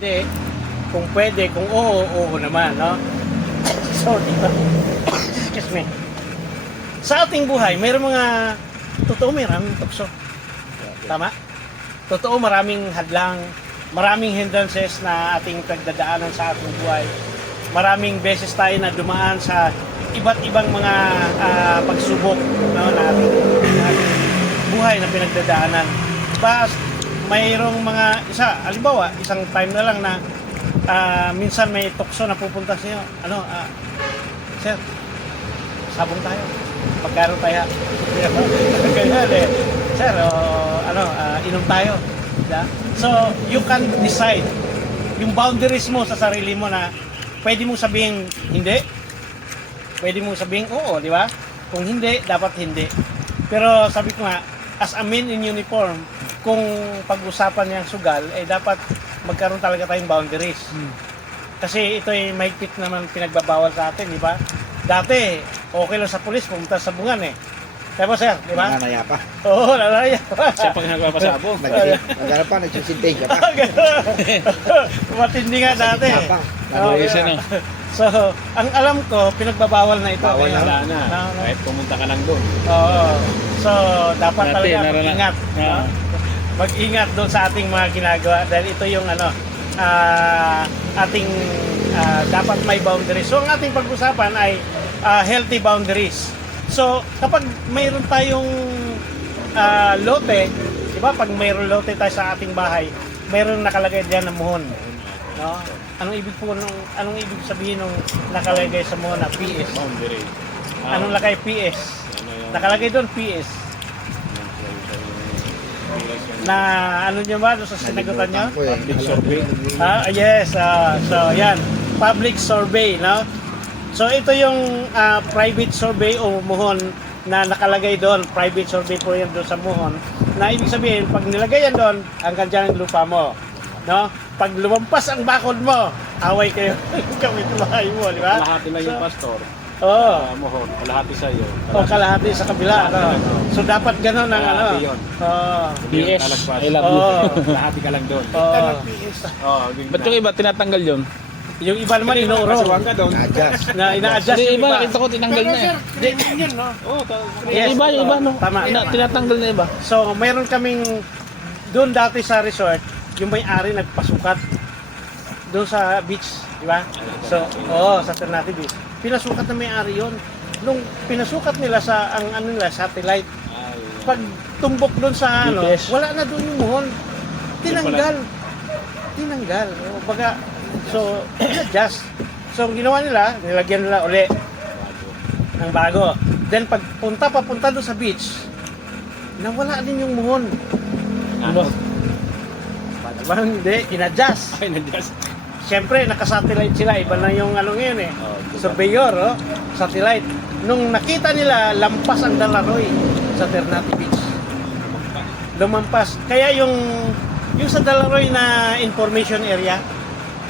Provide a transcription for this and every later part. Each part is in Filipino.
Hindi, kung pwede, kung oo, oo naman, no? So, diba? Excuse me. Sa ating buhay, mayroong mga, totoo maraming tukso. Tama? Totoo maraming hadlang, maraming hindrances na ating pagdadaanan sa ating buhay. Maraming beses tayo na dumaan sa iba't ibang mga pagsubok, no, na ating buhay na pinagdadaanan. Mayroong mga halimbawa, isang time na lang na minsan may tukso na pupunta sa iyo. Sir, sabong tayo. Pagkano tayo? Ganyan eh. Sir, inom tayo. Yeah? So, you can decide yung boundaries mo sa sarili mo na pwede mong sabihin hindi. Pwede mong sabihin oo, di ba? Kung hindi, dapat hindi. Pero sabi ko nga, as a man in uniform, kung pag-usapan niyang sugal, dapat magkaroon talaga tayong boundaries. Kasi ito ay mahigpit naman pinagbabawal sa atin, di ba? Dati, okay lang sa pulis, pumunta sa bungan eh. Diba sir, di ba? Nanaya pa. Oo, nanaya pa. Siya pang nagpapasabog. Nagana pa, nagsisintig ka pa. Matindi nga dati. So, ang alam ko, pinagbabawal na ito. Bawal na. Wala na. Kahit pumunta ka lang doon. Oo. So, dapat Dati, talaga narana- mag-ingat. Ah. Mag-ingat doon sa ating mga ginagawa. Dahil ito yung ating dapat may boundaries. So, ang ating pag-usapan ay healthy boundaries. So, kapag mayroon tayong lote, di ba? Pag mayroon lote tayo sa ating bahay, mayroon nakalagay diyan na muhon. No? Anong ibig sabihin ng nakalagay sa muhon na PS? Boundary. Anong lakay PS? Nakalagay doon PS. Na ano nyo ba doon sa sinagutan nyo? Public survey. Yes. So, yan. Public survey, no? So, ito yung private survey o muhon na nakalagay doon. Private survey po yan doon sa muhon. Na ibig sabihin, pag nilagay yan doon, hanggang dyan ang lupa mo. No? Pag lumampas ang bakod mo, away kayo. Kami tumahay mo, di ba? Kalahati lang yung pastor. Oo. Mohon, kalahati sa iyo. O kalahati sa kabila. So, dapat gano'n ang Kalahati yun. PS. I love you. Kalahati ka lang doon. Ba't yung iba tinatanggal yun? Yung iba naman inuurong. Kasuwang ka doon. Na-adjust. Na ina-adjust yung iba. Nakita ko tinanggal na eh. Yun, no? Yes, Yung iba, no? Tama. Tinatanggal na iba. So, mayroon kaming doon dati sa resort, yung may-ari nagpasukat doon sa beach, di ba? So, sa Ternate Beach. Pinasukat na may-ari yun. Nung pinasukat nila sa satellite, pag tumbok doon sa wala na doon yung muhon. Tinanggal. So, adjust. So, ang ginawa nila, nilagyan nila uli ng bago. Then, papunta doon sa beach, nawala din yung muhon. Parang hindi, in-adjust. Siyempre, naka-satellite sila. Iba na yung ngayon eh. Surveyor, satellite. Nung nakita nila, lampas ang Dalaroy sa Ternate Beach. Lumampas. Kaya yung sa Dalaroy na information area,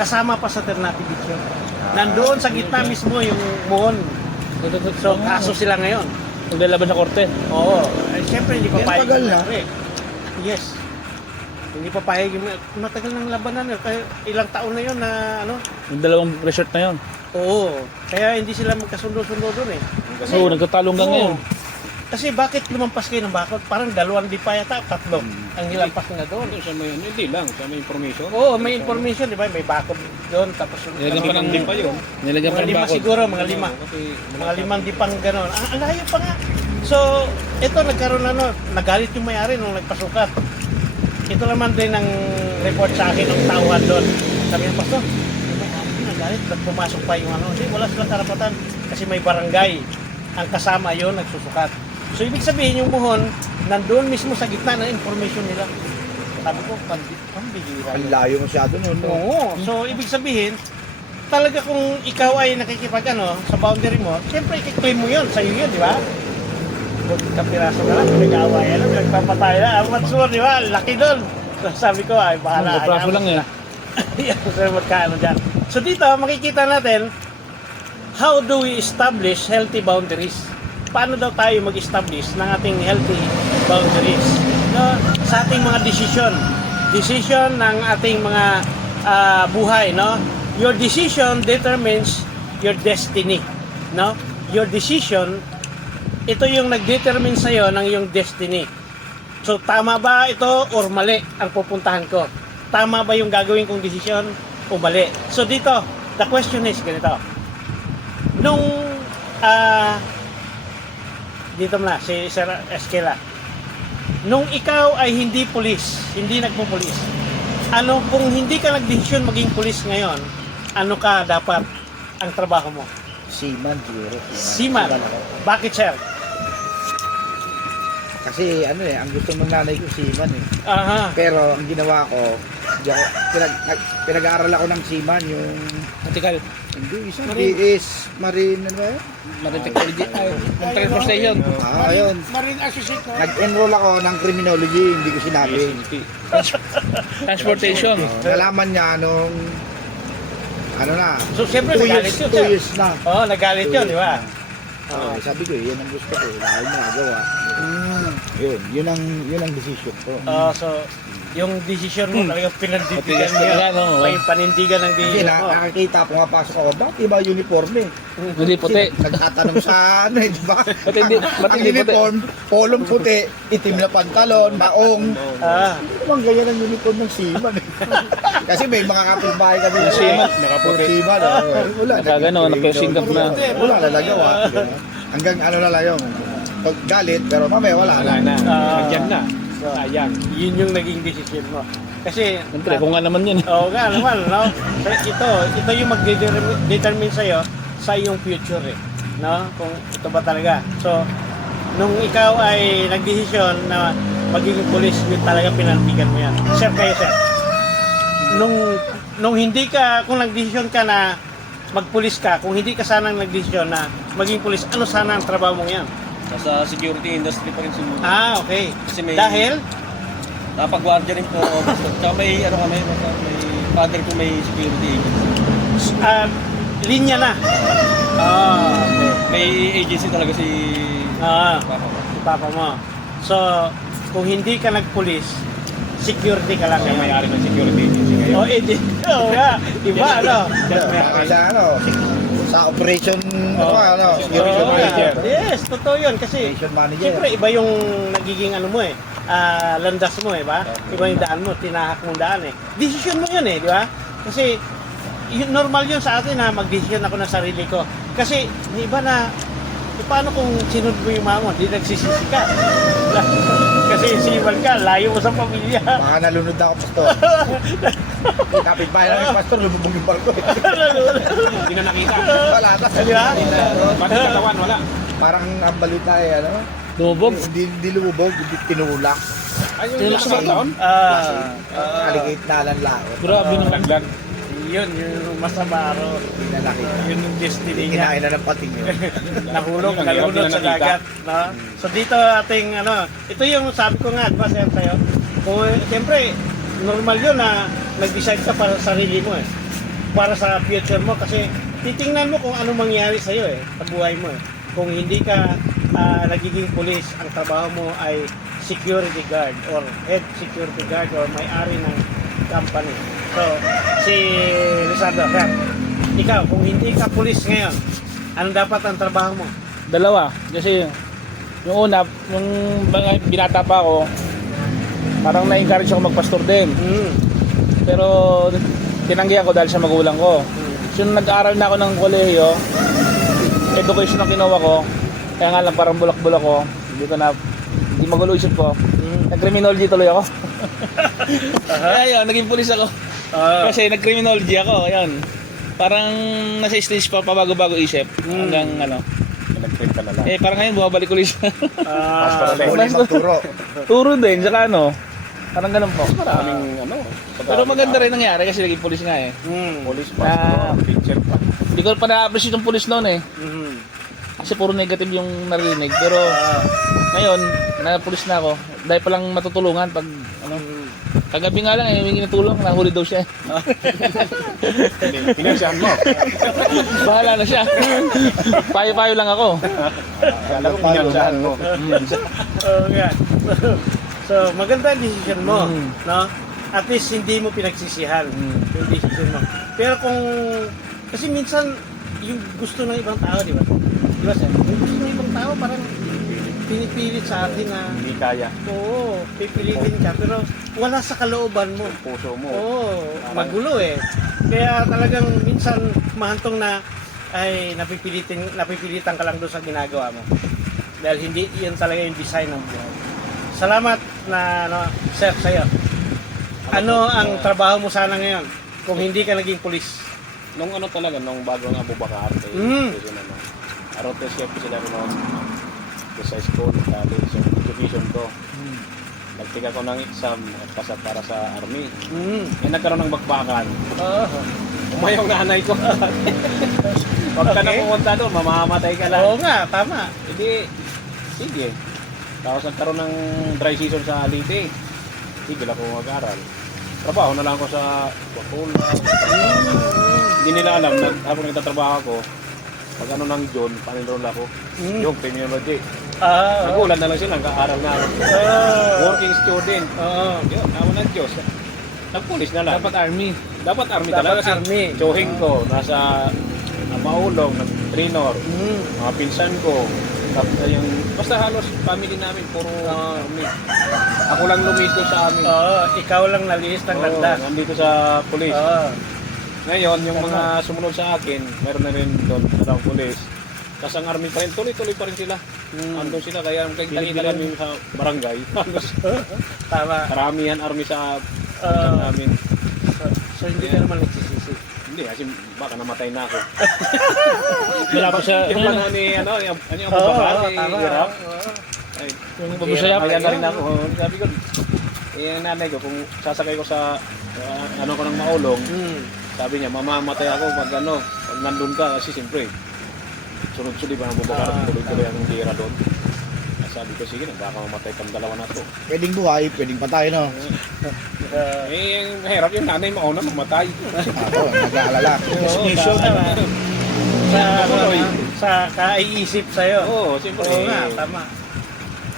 kasama pa sa Ternate Beach yun. Nandoon sa gitna mismo yung muhon. So, kaso sila ngayon. Maglalaban sa korte. Oo. Siyempre, hindi pa pahig. tagal na. Yes. Hindi pa pahig. Matagal ng labanan. Kaya ilang taon na yun na Yung dalawang resort na yun. Oo. Kaya hindi sila magkasundo-sundo doon eh. Oo, nagkatalong hanggang ngayon. Kasi bakit lumampas kayo ng bakod? Parang 2 di pa yata, 3 ang nilampas nila doon. Siya may, hindi lang, siya may information. Oo, may information, di ba? May bakod doon. Tapos Nilagyan pa ng limpa yun. Nilagyan pa mga ng 5 bakod. siguro, mga 5. Mga 5 di pang gano'n. Ang layo pa nga. So, ito nagkaroon nagalit yung may-ari nung nagpasukat. Ito naman din ang report sa akin ng tauhan doon. Sabi ng pastor, nagalit, pumasok pa yung Hindi, wala silang karapatan. Kasi may barangay. Ang kasama yon nagsusukat. So, ibig sabihin yung muhon, nandoon mismo sa gitna ng information nila. Sabi ko, pambihira. Ang layo masyado nun. No? Oo. So, ibig sabihin, talaga kung ikaw ay nakikipag sa boundary mo, siyempre i-claim mo yun, sa'yo yun, di ba? Kung kapiraso ka lang, nag-aaway, nagpapatay na, ang matsur, di ba? Laki doon. So, sabi ko, ay, bahala. Magpapraso lang eh. So, magkaano dyan. So, dito, makikita natin, how do we establish healthy boundaries? Paano daw tayo mag-establish ng ating healthy boundaries? Sa ating mga decision ng ating mga buhay, no? Your decision determines your destiny, no? Your decision, ito yung nag-determine sa'yo ng yung destiny. So, tama ba ito or mali ang pupuntahan ko? Tama ba yung gagawin kong desisyon o mali? So, dito, the question is ganito. Nung, dito muna, si Sir Esquela. Nung ikaw ay hindi pulis, hindi nagpupulis, ano kung hindi ka nagdesisyon maging pulis ngayon, ano ka dapat ang trabaho mo? Seaman siguro. Seaman. Bakit, sir? Kasi ano ang gusto ng nanay ko seaman eh. Aha. Pero ang ginawa ko, hindi ako, pinag-aaral ako ng seaman, yung Vertical. hindi, isa is marine, ano ba yun? Marine technology. Ay, yung transportation. Ayun. Marine associate ko. Nag-enroll ako ng criminology, hindi ko sinabi. Transportation. Nalaman niya nung, ano na, So, siyempre, 2 nagalit years, yun, 2 sir. years na. Oo, nagalit yun, di ba? Sabi ko, yan ang gusto ko, ayaw mo nagawa. Yun ang decision ko. So, yung decision mo talagang pinandidigan mo Matigas yan. talaga, no? May panindigan ng Kasi decision mo. nakakita, pumapasok ako, bakit iba uniforme? Hindi puti. Nagtatanong sa ano, di ba? Ba't hindi Ang puti? uniform, polong puti, itim na pantalon, maong. Ah, Ang ganyan ang uniform ng seaman. Kasi may mga kapitbahay kami. Yung seaman, nakaputi. Seaman, wala. Nakagano, nagka-singap na. Wala na nagawa. Hanggang ano na lang yung galit, pero mamaya wala na. Wala na. Ah. Nandiyan na. Sayang. yun yung naging decision mo. Kasi, Siyempre, kung nga naman yun. oo nga naman, no? Ito yung mag-determine sa'yo sa iyong future, eh. No? Kung ito ba talaga. So, nung ikaw ay nagdesisyon na magiging police, yun talaga pinantigan mo yan. Sir, kayo, sir. Nung hindi ka, kung nagdesisyon ka na magpulis ka, kung hindi ka sanang nagdesisyon na maging pulis, ano sana ang trabaho mo yan? Nasa security industry pa rin siguro. Okay. Kasi may- Dahil? Napag-guardia rin po ako. Tsaka may ano kami, may father ko may security agency. Linya na. Okay. May agency talaga si papa ko. Si papa mo. So, kung hindi ka nagpulis, security ka lang Kaya ngayon. may-ari ng security agency ngayon. Oh, oo nga. Iba, ano? Baka sa ano, sa operation, Oo. security Oo, manager. yes, totoo yun. Kasi, Operation manager. siyempre, iba yung nagiging ano mo eh. Landas mo eh, ba? Iba yung daan mo, tinahak mong daan eh. Decision mo yun eh, di ba? Kasi, normal yun sa atin na mag-decision ako ng sarili ko. Kasi, yung iba na, paano kung sinunod mo yung mama mo, di nagsisisi ka. Kasi simal ka, layo mo sa pamilya. Baka nalunod na ako, pastor. Kapit-bahay lang yung pastor, lumubog yung barko. Hindi na nakita. Wala na. Di ba? Bakit katawan? Wala. Parang ang balita eh, ano? Lumubog. Hindi lumubog, hindi tinulak. Ay, yung last na taon? Aligate na lang laot. Grabe naman. Laglag. Yun, yung masama ron. Hindi na nakita. Yun yung destiny niya. Kinain na ng pating yun. Nahulog, Ang hirap nalunod din na sa nakita. dagat. No? So dito ating, ito yung sabi ko nga, diba sa'yo? Kung, siyempre, normal yun na nag-decide ka para sa sarili mo eh. Para sa future mo kasi titingnan mo kung ano mangyari sa'yo eh, sa buhay mo eh. Kung hindi ka nagiging police, ang trabaho mo ay security guard or head security guard or may-ari ng company. So, si Lizardo, sir, ikaw, kung hindi ka police ngayon, anong dapat ang trabaho mo? Dalawa. Kasi yung una, yung mga binata pa ako, parang na-encourage ako magpastor din. Pero tinanggihan ko dahil sa magulang ko. So nung nag-aaral na ako ng kolehiyo, education ang kinuha ko, kaya nga lang parang bulak-bulak ko, hindi magulo isip ko. Nag-criminology tuloy ako. Kaya yun, naging pulis ako. Kasi nag-criminology ako, ayun. Parang nasa stage pa pabago-bago isip. Hanggang nag-print ka na lang. Parang ngayon bumabalik ulit siya. Huli magturo. Turo din, saka parang ganun po. Maraming Pero maganda rin nangyari kasi naging pulis nga eh. police Na, teacher pa. hindi ko pa na-appreciate yung pulis noon eh. Kasi puro negative yung narinig. Pero ngayon, na-pulis na ako. Dahil palang matutulungan pag kagabi nga lang eh, humingi ng tulong, nahuli daw siya. Pinansiyahan mo. Bahala na siya. Payo-payo lang ako. Kala ko pinansiyahan mo. Oo nga. So, maganda ang decision mo, no? at least hindi mo pinagsisihan yung decision mo. Pero kasi minsan, yung gusto ng ibang tao, di ba? Di ba, sir? Yung gusto ng ibang tao, parang pinipilit sa atin na, Hindi kaya. oo, pipilitin ka, pero wala sa kalooban mo. Yung puso mo. Oo, magulo eh. Kaya talagang minsan mahantong na ay napipilitan ka lang doon sa ginagawa mo. Dahil hindi yun talaga yung design ng buhay. Salamat na sir sa'yo. Ano ang trabaho mo sana ngayon kung hindi ka naging pulis? Nung ano talaga, nung bago ang Abu Bakar, kasi arote chef sila noon sa school, college, yung education ko. Nagtiga ko ng exam para sa army. Eh nagkaroon ng bakbakan. Umayong nanay ko. Huwag ka na pumunta doon, mamamatay ka lang. Oo nga, tama. Hindi, sige. Tapos nagkaroon ng dry season sa Leyte. Sige lang ako mag-aral. Trabaho na lang ako sa Wakula. Hindi nila alam, habang nagtatrabaho ako, pag ano ng June, panenroll ako. Yung criminology. Nagulan na lang sila, kaaral na ako. Working student. Yun, ako ng Diyos. Nagpulis na lang. Dapat army. Dapat army talaga. Dapat army. Tsuhing ko, nasa Maulong, nag-trainor. Mga pinsan ko. Tapos yung, basta halos family namin, puro army. Ako lang lumis doon sa amin. Ikaw lang nalihis ng landas. Nandito sa pulis. Ngayon, yung Tama. mga sumunod sa akin, meron na rin doon sa pulis. Tapos ang army pa rin, tuloy-tuloy pa rin sila. Andun sila, kaya nakikita kami sa barangay. Tama. Karamihan army sa namin. So hindi ka naman nagsisisi. Hindi, kasi baka namatay na ako. Wala pa siya. Yung mga ni, ano yung Abu Bakar, hirap. Ay, Yung babusaya pa. kaya na rin ako. Sabi ko, yung nanay ko, kung sasakay ko sa, ano ko ng Maulong, sabi niya, mamamatay ako pag nandun ka, kasi siyempre, sunod-sunod ba ang Abu Bakar, tuloy-tuloy ang tira doon. Sabi ko, sige na, baka mamatay kang dalawa na to. Pwedeng buhay, pwedeng patay, no? Eh, mahirap yung nanay mauna mamatay. Ako, nag-aalala. Mission na sa kaiisip sa'yo. Oo, siyempre. Oo nga, tama.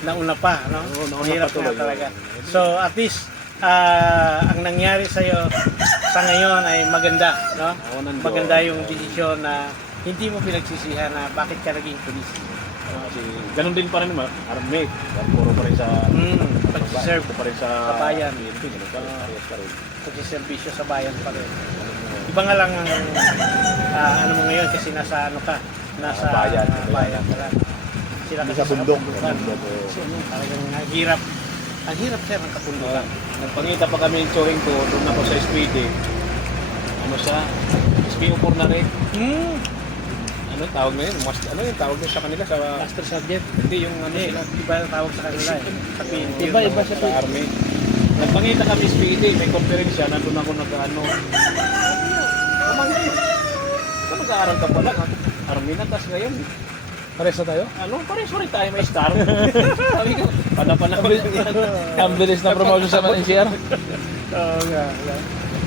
Nauna pa, no? Oo, nauna Mahirap pa tuloy. nga talaga. So, at least, ang nangyari sa'yo sa ngayon ay maganda, no? Maganda yung desisyon na hindi mo pinagsisihan na bakit ka naging pulis. Kasi ganun din pa rin naman, army. Puro pa rin sa Pag-serve pa rin sa bayan. PNP, ganun pa rin. Parehas pa rin. Pag-servisyo sa bayan pa rin. Iba nga lang ang ano mo ngayon kasi nasa ano ka, nasa Bayan. bayan ka lang. Sila Hindi kasi sa bundok. So, talagang ang hirap. Ang hirap sir ng kapundukan. Nagpangita pa kami yung tsuhing ko, doon ako sa SPD. Ano siya? SPO4 na rin. Ano tawag na yun? Ano yung tawag na sa kanila? Sa, Master Sergeant. hindi yung ano sila. Iba ang tawag sa kanila eh. Sa PNP. Iba sa sa army. Nagpangita kami SPD, may conference siya, nandun ako nag-ano. Kumangin. Ikaw mag-aaral ka pala, army na, tas ngayon. Pares na tayo? Ano, sorry tayo may star. Sabi ko, panapanahon lang yan. Ang bilis na promotion sa NCR. Oo nga.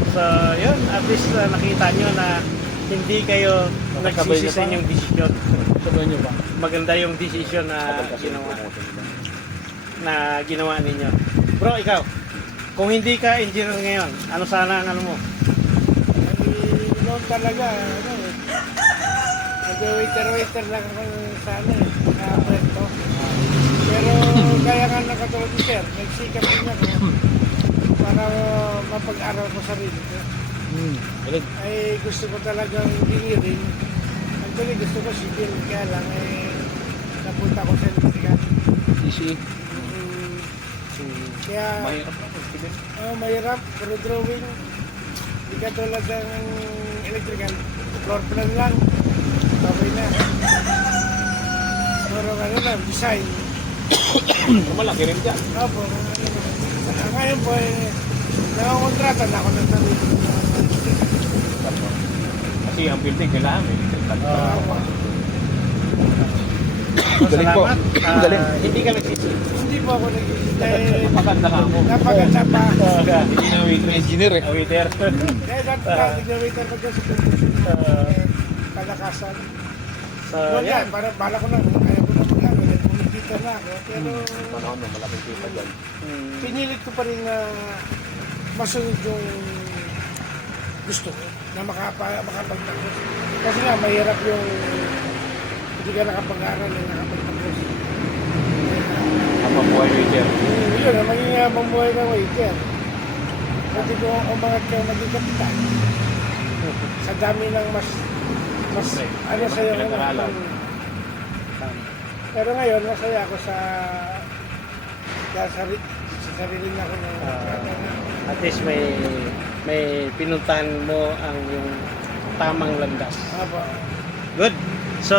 So, yun. At least nakita nyo na hindi kayo nagsisi sa inyong desisyon. Sabihin nyo ba? Maganda yung desisyon na ginawa ninyo. Bro, ikaw, kung hindi ka engineer ngayon, ano sana ang ano mo? Noon talaga, nag-waiter lang ako sana na pwesto. Pero kaya nga nakatulog ni sir, nagsikap din ako para mapag-aral ko sarili ko. Ay gusto ko talagang engineering. Actually gusto ko civil, kaya lang napunta ko sa electrical. Easy. Kaya mahirap, puro drawing. Hindi ka tulad ng electrical, floor plan lang. Okay na. Pero ano lang, design. Malaki rin dyan. Opo. Ngayon po, nakakontrata na ako ng sarili. Kasi ang building kailangan may electrical. Galing po. Salamat. Galing. Hindi ka nagsisi. Hindi po ako nag-isita. Napaganda ka ako. Napaganda pa. Hindi na waiter. Engineer eh. Waiter. Kaya dapat nag-waiter pa dyan sa kalakasan. So, Wala, yan. bala ko na, kaya ko na mag-ano, kumikita na ako. Pero Panahon mo, malaking kita dyan. pinilit ko pa rin na masunod yung gusto ko na makapagtapos. Kasi nga, mahirap yung hindi ka nakapag-aral na nakapagtapos. Ang buhay waiter. Yun, ang maging mamuhay na waiter. Pwede ko umangat ka maging kapitan. Sa dami ng mas ano sa'yo ko pinag-aralan. Pero ngayon, masaya ako sa sarili na ako ng At least may pinuntahan mo ang yung tamang landas. Aba. Good. So,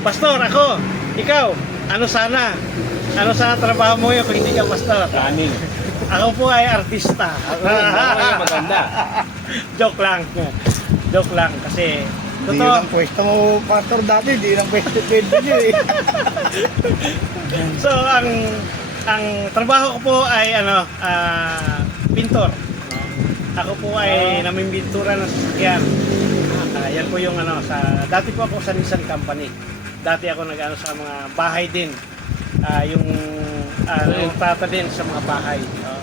Pastor, ako, ikaw, ano sana trabaho mo yun kung hindi ka pastor? Kanin. Ako po ay artista. Maganda. Joke lang. Joke lang kasi Hindi totoo. lang pwesto mo, pastor dati, hindi lang pwesto niyo eh. So ang trabaho ko po ay pintor. No? Ako po ay namimbintura ng sasakyan. Yan po yung dati po ako sa Nissan Company. Dati ako nag sa mga bahay din. Yung trata din sa mga bahay. No?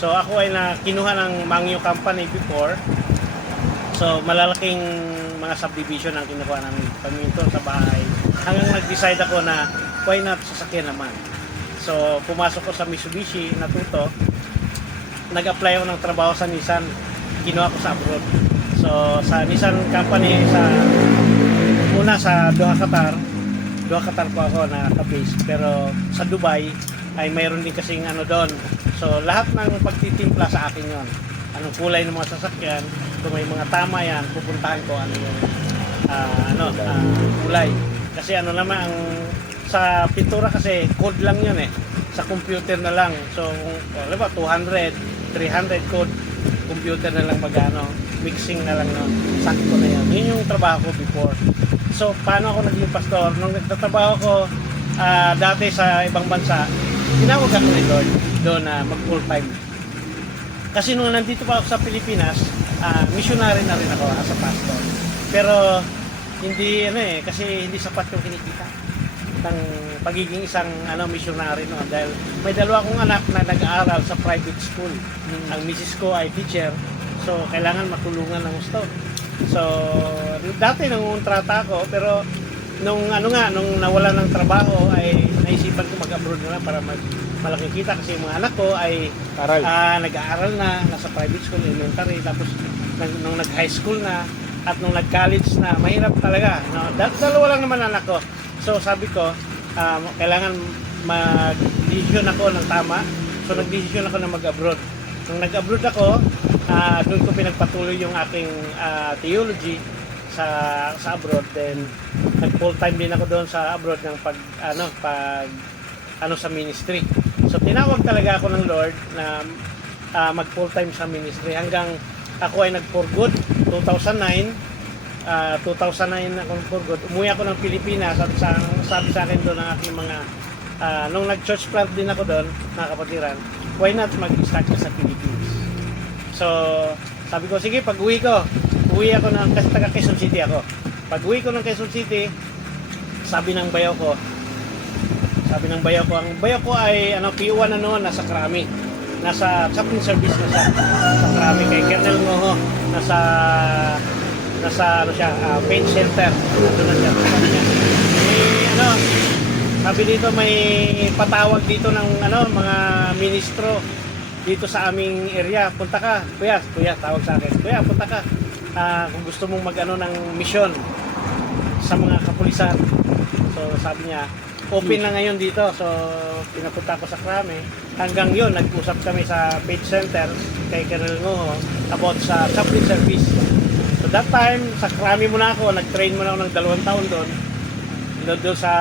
So ako ay kinuha ng Mangyo Company before. So malalaking mga subdivision ang kinuha namin paminto sa bahay. Hanggang nag-decide ako na why not sasakyan naman. So pumasok ko sa Mitsubishi, natuto. Nag-apply ako ng trabaho sa Nissan. Kinuha ko sa abroad. So sa Nissan Company una sa Doha, Qatar. Doha, Qatar po ako nakaka-base. Pero sa Dubai ay mayroon din kasing doon. So lahat ng pagtitimpla sa akin yon. Anong kulay ng mga sasakyan, kung may mga tama yan, pupuntahan ko ano yung kulay. Kasi naman sa pintura kasi code lang yun eh. Sa computer na lang. So, alam ba, 200, 300 code, computer na lang mixing na lang sakto na yan. Yun yung trabaho ko before. So, paano ako naging pastor? Nung nagtatrabaho ko dati sa ibang bansa, tinawag ako ni Lord doon na mag full time. Kasi nung nandito pa ako sa Pilipinas, missionary na rin ako as a pastor. Pero hindi kasi hindi sapat yung kinikita ng pagiging isang missionary noon dahil may dalawa akong anak na nag-aaral sa private school. Ang misis ko ay teacher, so kailangan matulungan ng gusto. So dati nangungontrata ako, pero nung nawala ng trabaho ay naisipan ko mag-abroad na lang para malaking kita kasi yung mga anak ko ay nag-aaral na, nasa private school, elementary, tapos nung nag-high school na at nung nag-college na, mahirap talaga. No? Dalawa lang naman anak ko. So sabi ko, kailangan mag-decision ako ng tama. So nag-decision ako na mag-abroad. Nung nag-abroad ako, doon ko pinagpatuloy yung aking theology sa abroad. Then nag-full time din ako doon sa abroad ng sa ministry. So tinawag talaga ako ng Lord na mag full time sa ministry hanggang ako ay nag for good 2009 ako for good. Umuwi ako ng Pilipinas at sabi sa akin doon ng aking mga nung nag-church plant din ako doon, mga kapatiran, why not mag-start ka sa Philippines? So sabi ko, sige, uwi ako kasi taga Quezon City ako. Pag uwi ko ng Quezon City, sabi ng bayaw ko, ang bayaw ko ay PO1 nasa Krami. Nasa chaplain service na siya sa Krami kay Colonel Ngoho. Nasa paint center. Doon na siya. Sabi dito may patawag dito ng mga ministro dito sa aming area. Punta ka, kuya, tawag sa akin. Kuya, punta ka. Kung gusto mong ng misyon sa mga kapulisan. So sabi niya, open na ngayon dito. So pinapunta ko sa Krami. Hanggang yun, nag-usap kami sa page center kay Colonel Ngoho about sa chaplain service. So that time, sa Krami muna ako, nag-train muna ako ng 2 taon doon. Doon sa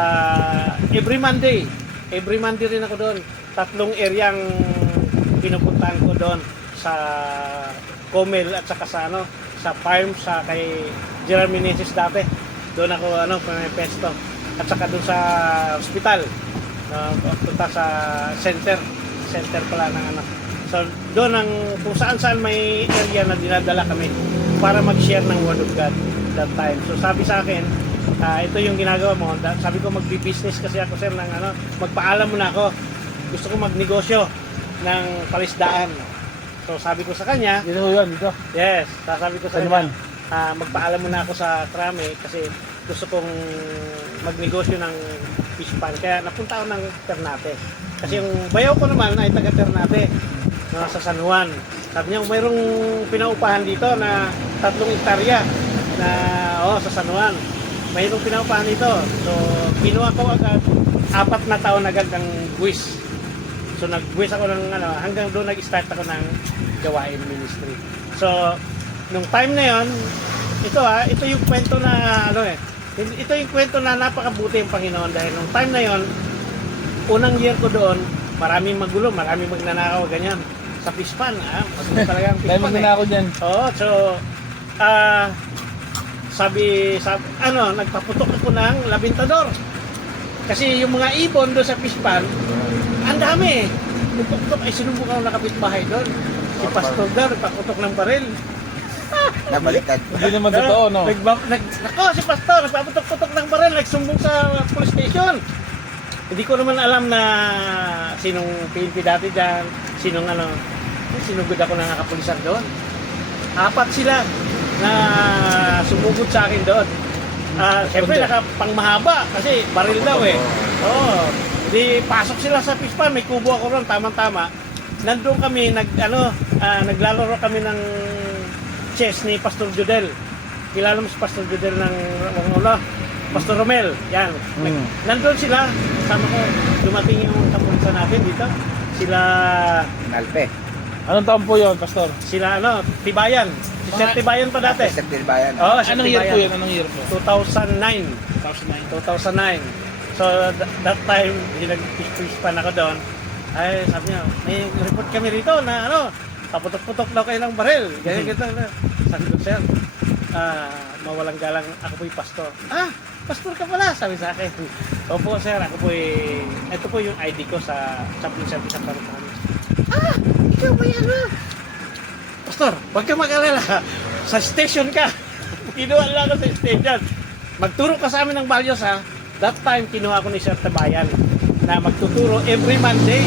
every Monday rin ako doon. 3 area ang pinupuntahan ko doon sa Comel at saka sa farm sa kay Gerard Meneses dati. Doon ako pesto. At saka doon sa hospital. Punta sa center pala ng anak. So doon kung saan may area na dinadala kami para mag-share ng Word of God that time. So sabi sa akin, ito yung ginagawa mo. Sabi ko magbi-business kasi ako sir ng magpaalam muna ako. Gusto ko magnegosyo ng palisdaan. So So sabi ko sa kanya, Dito yun, dito. yes, sabi ko sa Saan kanya, naman? magpaalam muna ako sa Krame kasi gusto kong magnegosyo ng fish pan. Kaya napunta ako ng Ternate. Kasi yung bayaw ko naman ay taga Ternate, sa San Juan. Sabi niya, mayroong pinaupahan dito na 3 hektarya na sa San Juan. Mayroong pinaupahan dito. So, kinuha ko agad 4 na taon agad ng buwis. So, nag-buwis ako ng hanggang doon nag-start ako ng gawain ministry. So, nung time na yon, ito yung kwento na ito yung kwento na napakabuti yung Panginoon dahil nung time na yon, unang year ko doon, maraming magulo, maraming magnanakaw, ganyan. Sa fish pan, kasi talagang fish Dahil pan magna ako dyan. Oo, so, sabi, nagpaputok ako ng labintador. Kasi yung mga ibon doon sa fish pan, ang dami. Nagpaputok, ay sinubukan ako nakapitbahay doon. Si Pastor daw, nagpaputok ng baril. Nabaliktad. Hindi naman totoo, no? Si Pastor, nagpaputok-putok ng baril, nagsumbong sa police station. Hindi ko naman alam na sinong PNP dati dyan, sinugod ako na nakapulisan doon. 4 sila na sumugod sa akin doon. Siyempre nakapangmahaba kasi baril daw eh. Oo. Di pasok sila sa fish pan, may kubo ako ron, tamang-tama. Nandun kami, naglalaro kami ng chess ni Pastor Jodel. Kilala mo si Pastor Jodel ng Pastor Romel, yan. Nandun sila, kasama ko, dumating yung kapulisan natin dito. Sila, Nalpe. Anong taon po yun, Pastor? sila Tibayan. Si Sir Tibayan pa dati. September bayan. Oo, Sir Anong year po Tibayan. yun? Anong year po? 2009. 2009. 2009. So, that time, nag-fish pan ako doon. Ay, sabi niya, may report kami rito na paputok-putok daw kayo ng baril. Ganyan. Sabi ko, sir, mawalang galang, ako po'y pastor. Pastor ka pala, sabi sa akin. Opo, sir, ako po'y, ito po yung ID ko sa chaplain service sa Parutan. Ikaw ba yan, Pastor, huwag ka mag-alala. Sa station ka. Kinuha lang ako sa station. Magturo ka sa amin ng Balyos, ha. That time, kinuha ko ni Sir Tabayan na magtuturo every Monday.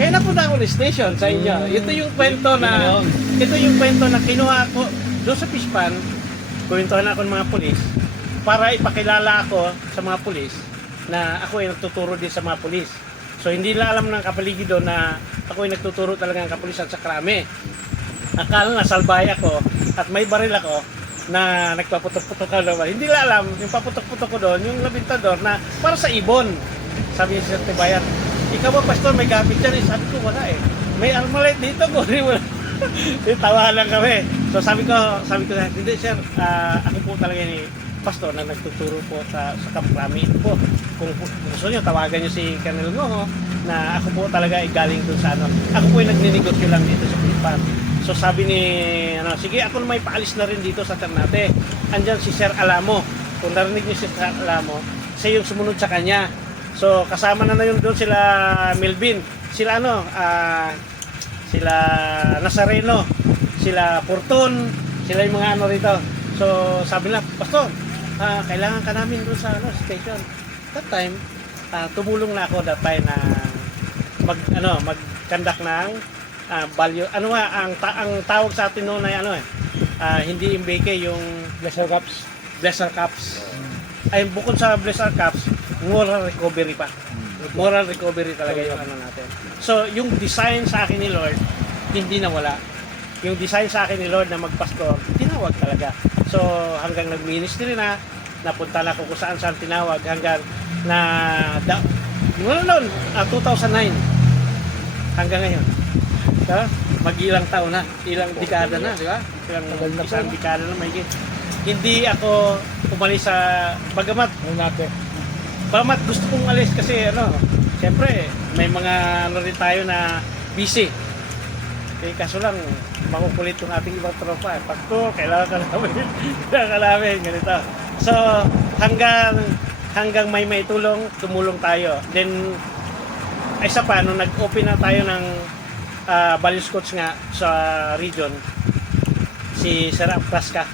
Kaya napunta ako ni station sa inyo. Ito yung kwento na kinuha ko doon sa fish pan. Kwentuhan ako ng mga pulis para ipakilala ako sa mga pulis na ako ay nagtuturo din sa mga pulis. So hindi nila alam ng kapaligid doon na ako ay nagtuturo talaga ng kapulisan sa Krame. Akala na salbay ako at may baril ako na nagpaputok-putok ka naman. Hindi nila alam yung paputok-putok ko doon, yung labintador na para sa ibon. Sabi ni Sir Tibayan, ikaw ba, Pastor, may gamit dyan? Sabi ko, wala eh. May armalite dito, kunin mo. Tawa lang kami. So sabi ko, hindi sir, ako po talaga ni Pastor na nagtuturo po sa Camp Krame. Ito po, kung gusto nyo, tawagan nyo si Colonel Ngoho na ako po talaga ay galing dun sa Ako po ay nagninegosyo lang dito sa Pilipan. So sabi ni, sige, ako na may paalis na rin dito sa Ternate. Andyan si Sir Alamo. Kung narinig niyo si Sir Alamo, siya yung sumunod sa kanya. So kasama na yun doon sila Melvin, sila sila Nazareno, sila Porton, sila yung mga rito. So sabi nila, Pastor, kailangan ka namin doon sa station. That time, tumulong na ako that time na mag-conduct ng value. Ang tawag sa atin noon ay hindi imbeke yung Blazer Cups. Blazer Cups. Ay bukod sa Blazer Cups, moral recovery pa. Moral recovery talaga yung natin. So, yung design sa akin ni Lord, hindi nawala. Yung design sa akin ni Lord na magpastor, tinawag talaga. So, hanggang nag-ministry na, napunta na ako kung saan tinawag, hanggang na, noon, 2009, hanggang ngayon. So, mag-ilang taon na, ilang dekada na, di ba? Isang dekada na may hindi ako umalis sa bagamat gusto kong alis kasi siyempre may mga rin tayo na busy. Kaso lang makukulit yung ating ibang tropa. Pastor, kailangan ka namin ganito. So hanggang may tulong, tumulong tayo. Then isa pa nung nag-open na tayo ng Values Coach nga sa region, si Sir Aplaska.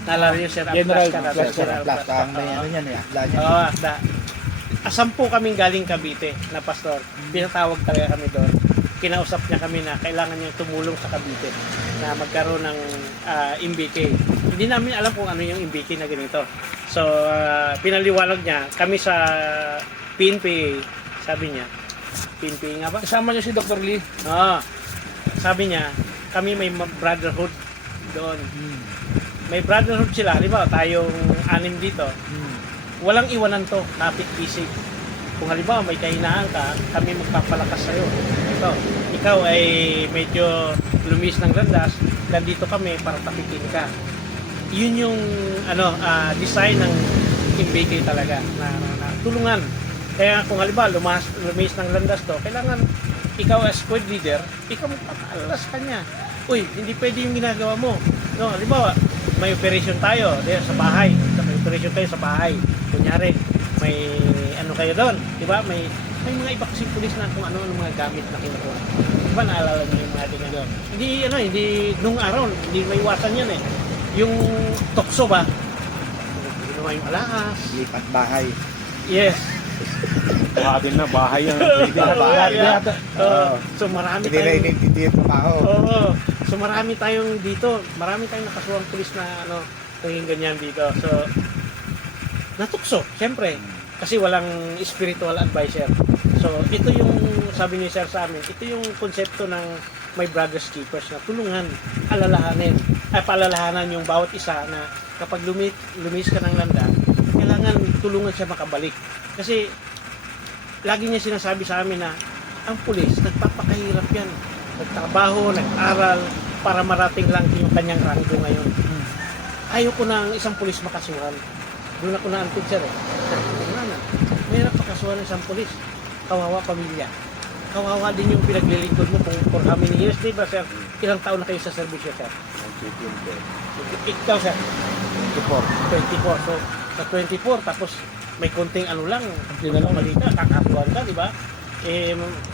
Naalala niyo Sir Aplaska? Sir Aplaska. Ang may yan eh. Akla niya. Oo, akla. 10 kaming galing Cavite na pastor. Pinatawag talaga kami doon. kinausap niya kami na kailangan niyang tumulong sa Cavite na magkaroon ng MBK. Hindi namin alam kung ano yung MBK na ganito. So, pinaliwanag niya, kami sa PNP, sabi niya, PNP nga ba? Kasama niyo si Dr. Lee. Sabi niya, kami may brotherhood doon. May brotherhood sila, halimbawa tayong 6 dito, walang iwanan to, kapit-bisig. Kung halimbawa may kahinaan ka, kami magpapalakas sa'yo. Ito, ikaw ay medyo lumis ng landas, nandito kami para tapikin ka. Yun yung design ng MBK talaga, na tulungan. Kaya kung halimbawa lumis ng landas to, kailangan ikaw as squad leader, ikaw magpapaalas ka niya. Uy, hindi pwede yung ginagawa mo. No, halimbawa, may operation tayo sa bahay. May operation tayo sa bahay. Kunyari, may ano kayo doon, di ba? May mga iba kasing pulis na kung ano mga gamit na kinukuha. Di ba naalala niyo yung mga ganyan? Hindi nung araw, hindi may iwasan yan eh. Yung tukso ba? Ginawa yung alahas. Lipat bahay. Yes. Din na, bahay yan. So marami Hindi na tayong inintindi yung trabaho. So marami tayong dito, marami tayong nakasuwang pulis na naging ganyan dito. So natukso, siyempre, kasi walang spiritual advisor. So ito yung sabi ni Sir sa amin, ito yung konsepto ng My Brothers Keepers na tulungan, paalalahanan yung bawat isa na kapag lumis ka ng landa, kailangan tulungan siya makabalik. Kasi lagi niya sinasabi sa amin na ang pulis, nagpapakahirap yan. Nagtrabaho, nag-aral, para marating lang yung kanyang ranggo ngayon. Ayaw ko na ang isang pulis makasuhan. Doon ako na-antig, sir eh. Mayroon pakasuhan ng isang pulis. Kawawa pamilya. Kawawa din yung pinaglilingkod mo kung for how many years, di ba, sir? Ilang taon na kayo sa servisyo, sir? Ikaw, sir? 24. So, sa 24, tapos may konting lang, malita, kakasuhan ka, di ba?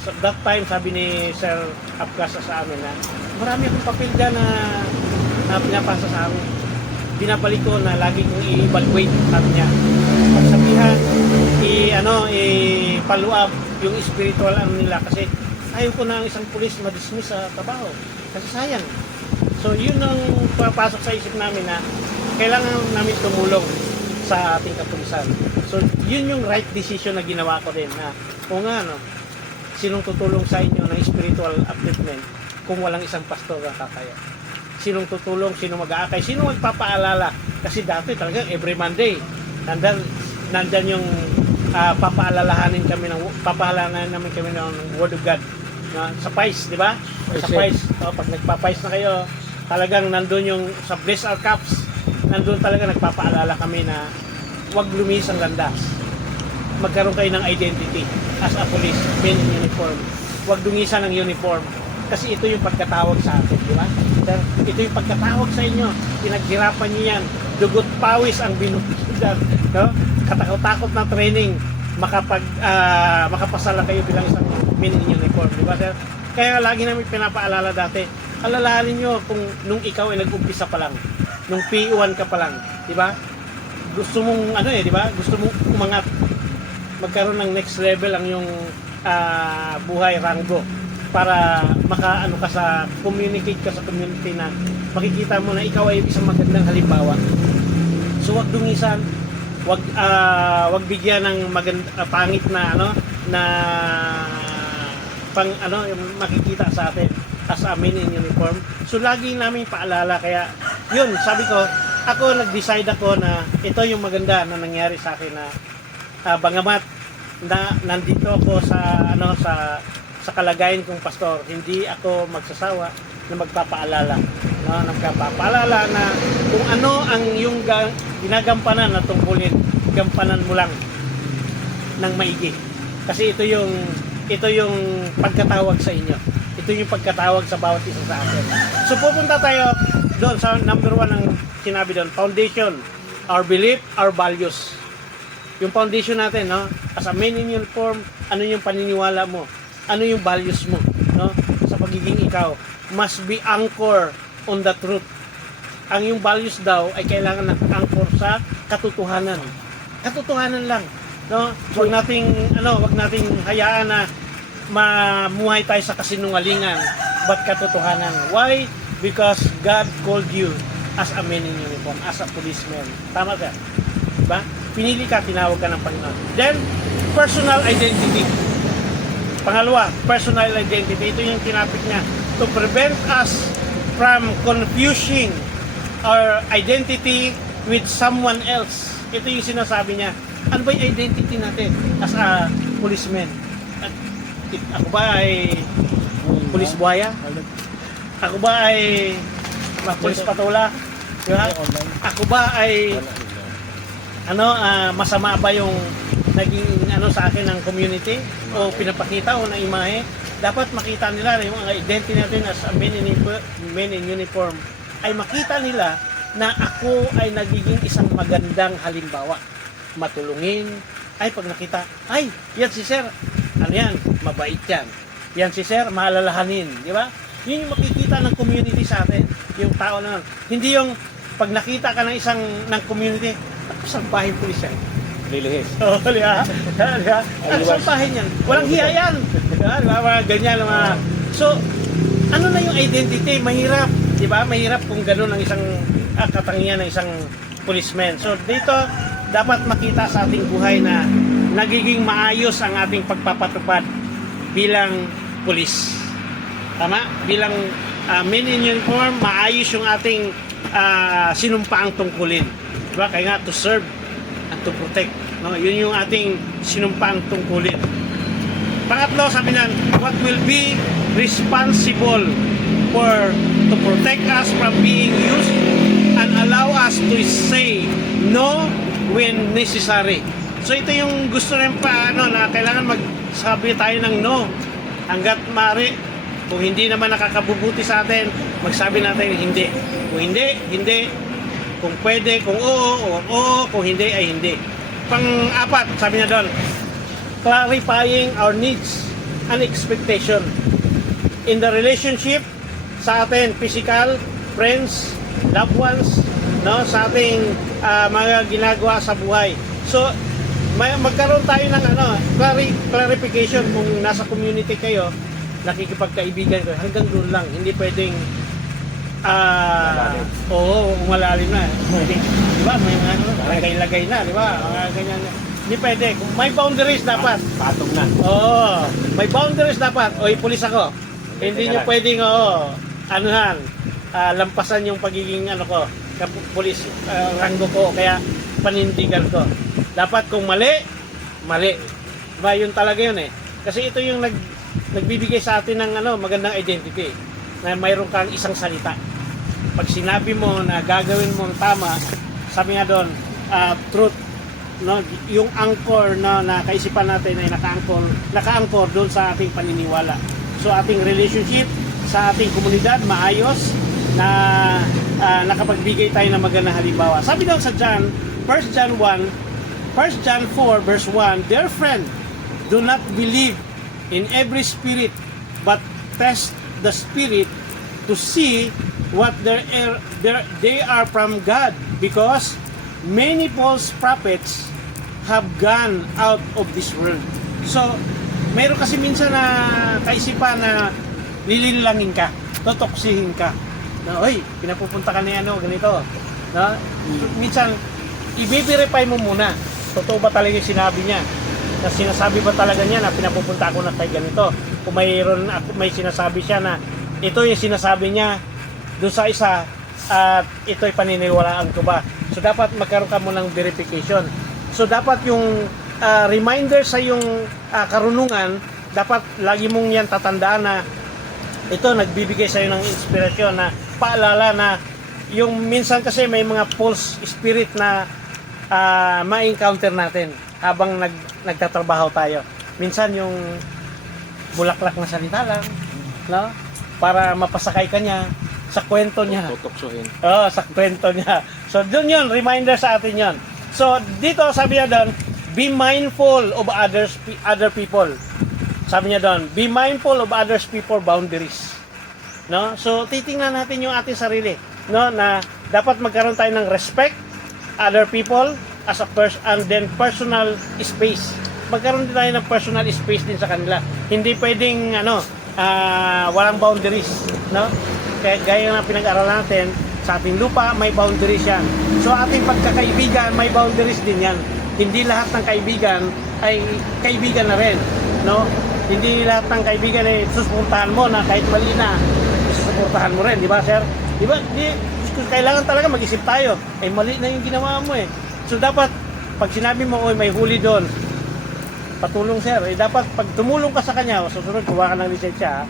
So that time, sabi ni Sir Apkasa sa amin na marami akong papel dyan na pinapasa sa amin. Binabalik ko na lagi kong i-evaluate, sabi niya. Pagsabihan, i-follow up yung spiritual nila kasi ayaw ko na ang isang pulis ma-dismiss sa trabaho. Kasi sayang. So yun ang papasok sa isip namin na kailangan namin tumulong sa ating kapulisan. So yun yung right decision na ginawa ko din na kung sinong tutulong sa inyo ng spiritual upliftment kung walang isang pastor na tataya. Sinong tutulong, sinong mag-aakay, sinong magpapaalala. Kasi dati talaga every Monday, nandyan yung papaalalahanin namin kami ng Word of God. Sa PICE, di ba? Sa PICE. Pag nagpa-PICE na kayo, talagang nandun yung sa Bless Our Cups, nandun talaga nagpapaalala kami na huwag lumis ang landas. Magkaroon kayo ng identity as a police, men in uniform. Huwag dungisan ng uniform. Kasi ito yung pagkatawag sa atin, di ba? Sir, ito yung pagkatawag sa inyo. Pinaghirapan niyo yan. Dugot pawis ang binubusan. No? Katakot-takot na training. Makapasala kayo bilang isang men in uniform, di ba, sir? Kaya lagi namin pinapaalala dati, alalahanin nyo kung nung ikaw ay nag-umpisa pa lang, nung P1 ka pa lang, di ba? Gusto mong, di ba? Gusto mong umangat, magkaroon ng next level ang yung buhay, ranggo, para ka sa communicate ka sa community na makikita mo na ikaw ay isang magandang halimbawa. So wag dungisan, wag bigyan ng pangit na yung makikita sa atin as a men in uniform. So lagi namin paalala, kaya yun, sabi ko, ako nag-decide ako na ito yung maganda na nangyari sa akin na bangamat na nandito ako sa kalagayan kong pastor, hindi ako magsasawa na magpapaalala. Nagpapaalala na kung ano ang yung ginagampanan na tungkulin, gampanan mo lang ng maigi. Kasi ito yung pagkatawag sa inyo. Ito yung pagkatawag sa bawat isa sa atin. So pupunta tayo doon sa number 1 ang sinabi doon, foundation, our belief, our values. Yung foundation natin, as a men in uniform, ano yung paniniwala mo? Ano yung values mo, sa pagiging ikaw? Must be anchor on the truth. Ang yung values daw ay kailangan naka-anchor sa katotohanan. Katotohanan lang, Wag nating hayaan na mamuhay tayo sa kasinungalingan, but katotohanan. Why? Because God called you as a man in uniform, as a policeman. Tama ka? Diba? Pinili ka, tinawag ka ng Panginoon. Then, personal identity. Pangalawa, personal identity. Ito yung tinapik niya. To prevent us from confusing our identity with someone else. Ito yung sinasabi niya. Ano ba yung identity natin as a policeman? Ako ba ay pulis buhaya? Ako ba ay pulis patula? Diba? Ako ba ay masama ba yung naging sa akin ng community o pinapakita o ng imahe? Dapat makita nila na yung identity natin as a men in uniform ay makita nila na ako ay nagiging isang magandang halimbawa. Matulungin, ay pag nakita, ay, yan si sir, ano yan, mabait yan. Yan si sir, maalalahanin, di ba? Yun yung makikita ng community sa atin, yung tao na, hindi yung pag nakita ka ng isang ng community, sampahin pulis yan. Lilihis. Oo, di ba? Di ba? Sampahin yan. Walang hiya yan. Di ba? Mga ganyan. So, ano na yung identity? Mahirap. Di ba? Mahirap kung gano'n ang isang katangian ng isang policeman. So, dito, dapat makita sa ating buhay na nagiging maayos ang ating pagpapatupad bilang pulis. Tama? Bilang men in uniform, maayos yung ating sinumpaang tungkulin. Diba? Kaya nga, to serve and to protect. No? Yun yung ating sinumpaang tungkulin. Pangatlo, sabi nan, what will be responsible to protect us from being used and allow us to say no when necessary. So ito yung gusto rin na kailangan magsabi tayo ng no hanggat maaari. Kung hindi naman nakakabubuti sa atin, magsabi natin hindi. Kung hindi, hindi. Kung pwede, kung oo, kung hindi ay hindi. Pang-apat, sabi niya doon, clarifying our needs and expectation in the relationship sa atin, physical, friends, loved ones, no, sa ating mga ginagawa sa buhay. So, magkaroon tayo ng clarification kung nasa community kayo, nakikipagkaibigan kayo, hanggang doon lang. Hindi pwedeng umalalim na. Di ba? May mga lagay-lagay na, di ba? Mga ganyan. Hindi pwede. Kung may boundaries dapat. Patong na. Oo. May boundaries dapat. Oy, pulis ako. Hindi nyo pwedeng, lampasan yung pagiging pulis, ranggo ko, kaya panindigan ko. Dapat kung mali. Diba, yun talaga yun eh. Kasi ito yung nagbibigay sa atin ng magandang identity. Na mayroon kang isang salita. Pag sinabi mo na gagawin mo ang tama, sabi nga doon, truth, no, yung anchor na kaisipan natin ay naka-anchor doon sa ating paniniwala. So ating relationship sa ating komunidad maayos na nakapagbigay tayo ng magandang halimbawa. Sabi daw sa John, 1 John 4 verse 1, dear friend, do not believe in every spirit, but test the spirit to see what they are from God, because many false prophets have gone out of this world. So, mayroon kasi minsan na kaisipan na lililangin ka, totoksihin ka. Na, oy, pinapupunta ka na ganito. No? Minsan, i-verify mo muna. Totoo ba talaga yung sinabi niya? Na sinasabi ba talaga niya na pinapupunta ako na kay ganito? Kung may sinasabi siya na ito yung sinasabi niya doon sa isa at ito'y paniniwalaan ko ba? So dapat magkaroon ka mo ng verification. So dapat yung reminder sa yung karunungan, dapat lagi mong yan tatandaan na ito nagbibigay sa iyo ng inspirasyon, na paalala na yung minsan kasi may mga false spirit na ma-encounter natin habang nagtatrabaho tayo. Minsan yung bulaklak na salita lang, no? Para mapasakay ka niya sa kwento niya. Tutoksohin. Sa kwento niya. So, doon yun, reminder sa atin yun. So, dito sabi niya doon, be mindful of other people. Sabi niya doon, be mindful of others people boundaries. No? So, titingnan natin yung ating sarili, no? Na dapat magkaroon tayo ng respect other people as a person, and then personal space. magkaroon din tayo ng personal space din sa kanila. Hindi pwedeng walang boundaries, no? Kaya gaya ng pinag-aralan natin, sa ating lupa may boundaries yan. So ating pagkakaibigan may boundaries din yan. Hindi lahat ng kaibigan ay kaibigan na rin, no? Hindi lahat ng kaibigan ay susuportahan mo na kahit mali na, susuportahan mo rin, di ba, sir? Di ba? Kailangan talaga mag-isip tayo. Eh mali na yung ginawa mo eh. So dapat pag sinabi mo, oy, may huli doon, patulong, sir. Eh, dapat pag tumulong ka sa kanya, susunod, kuha ka ng lisensya, ha?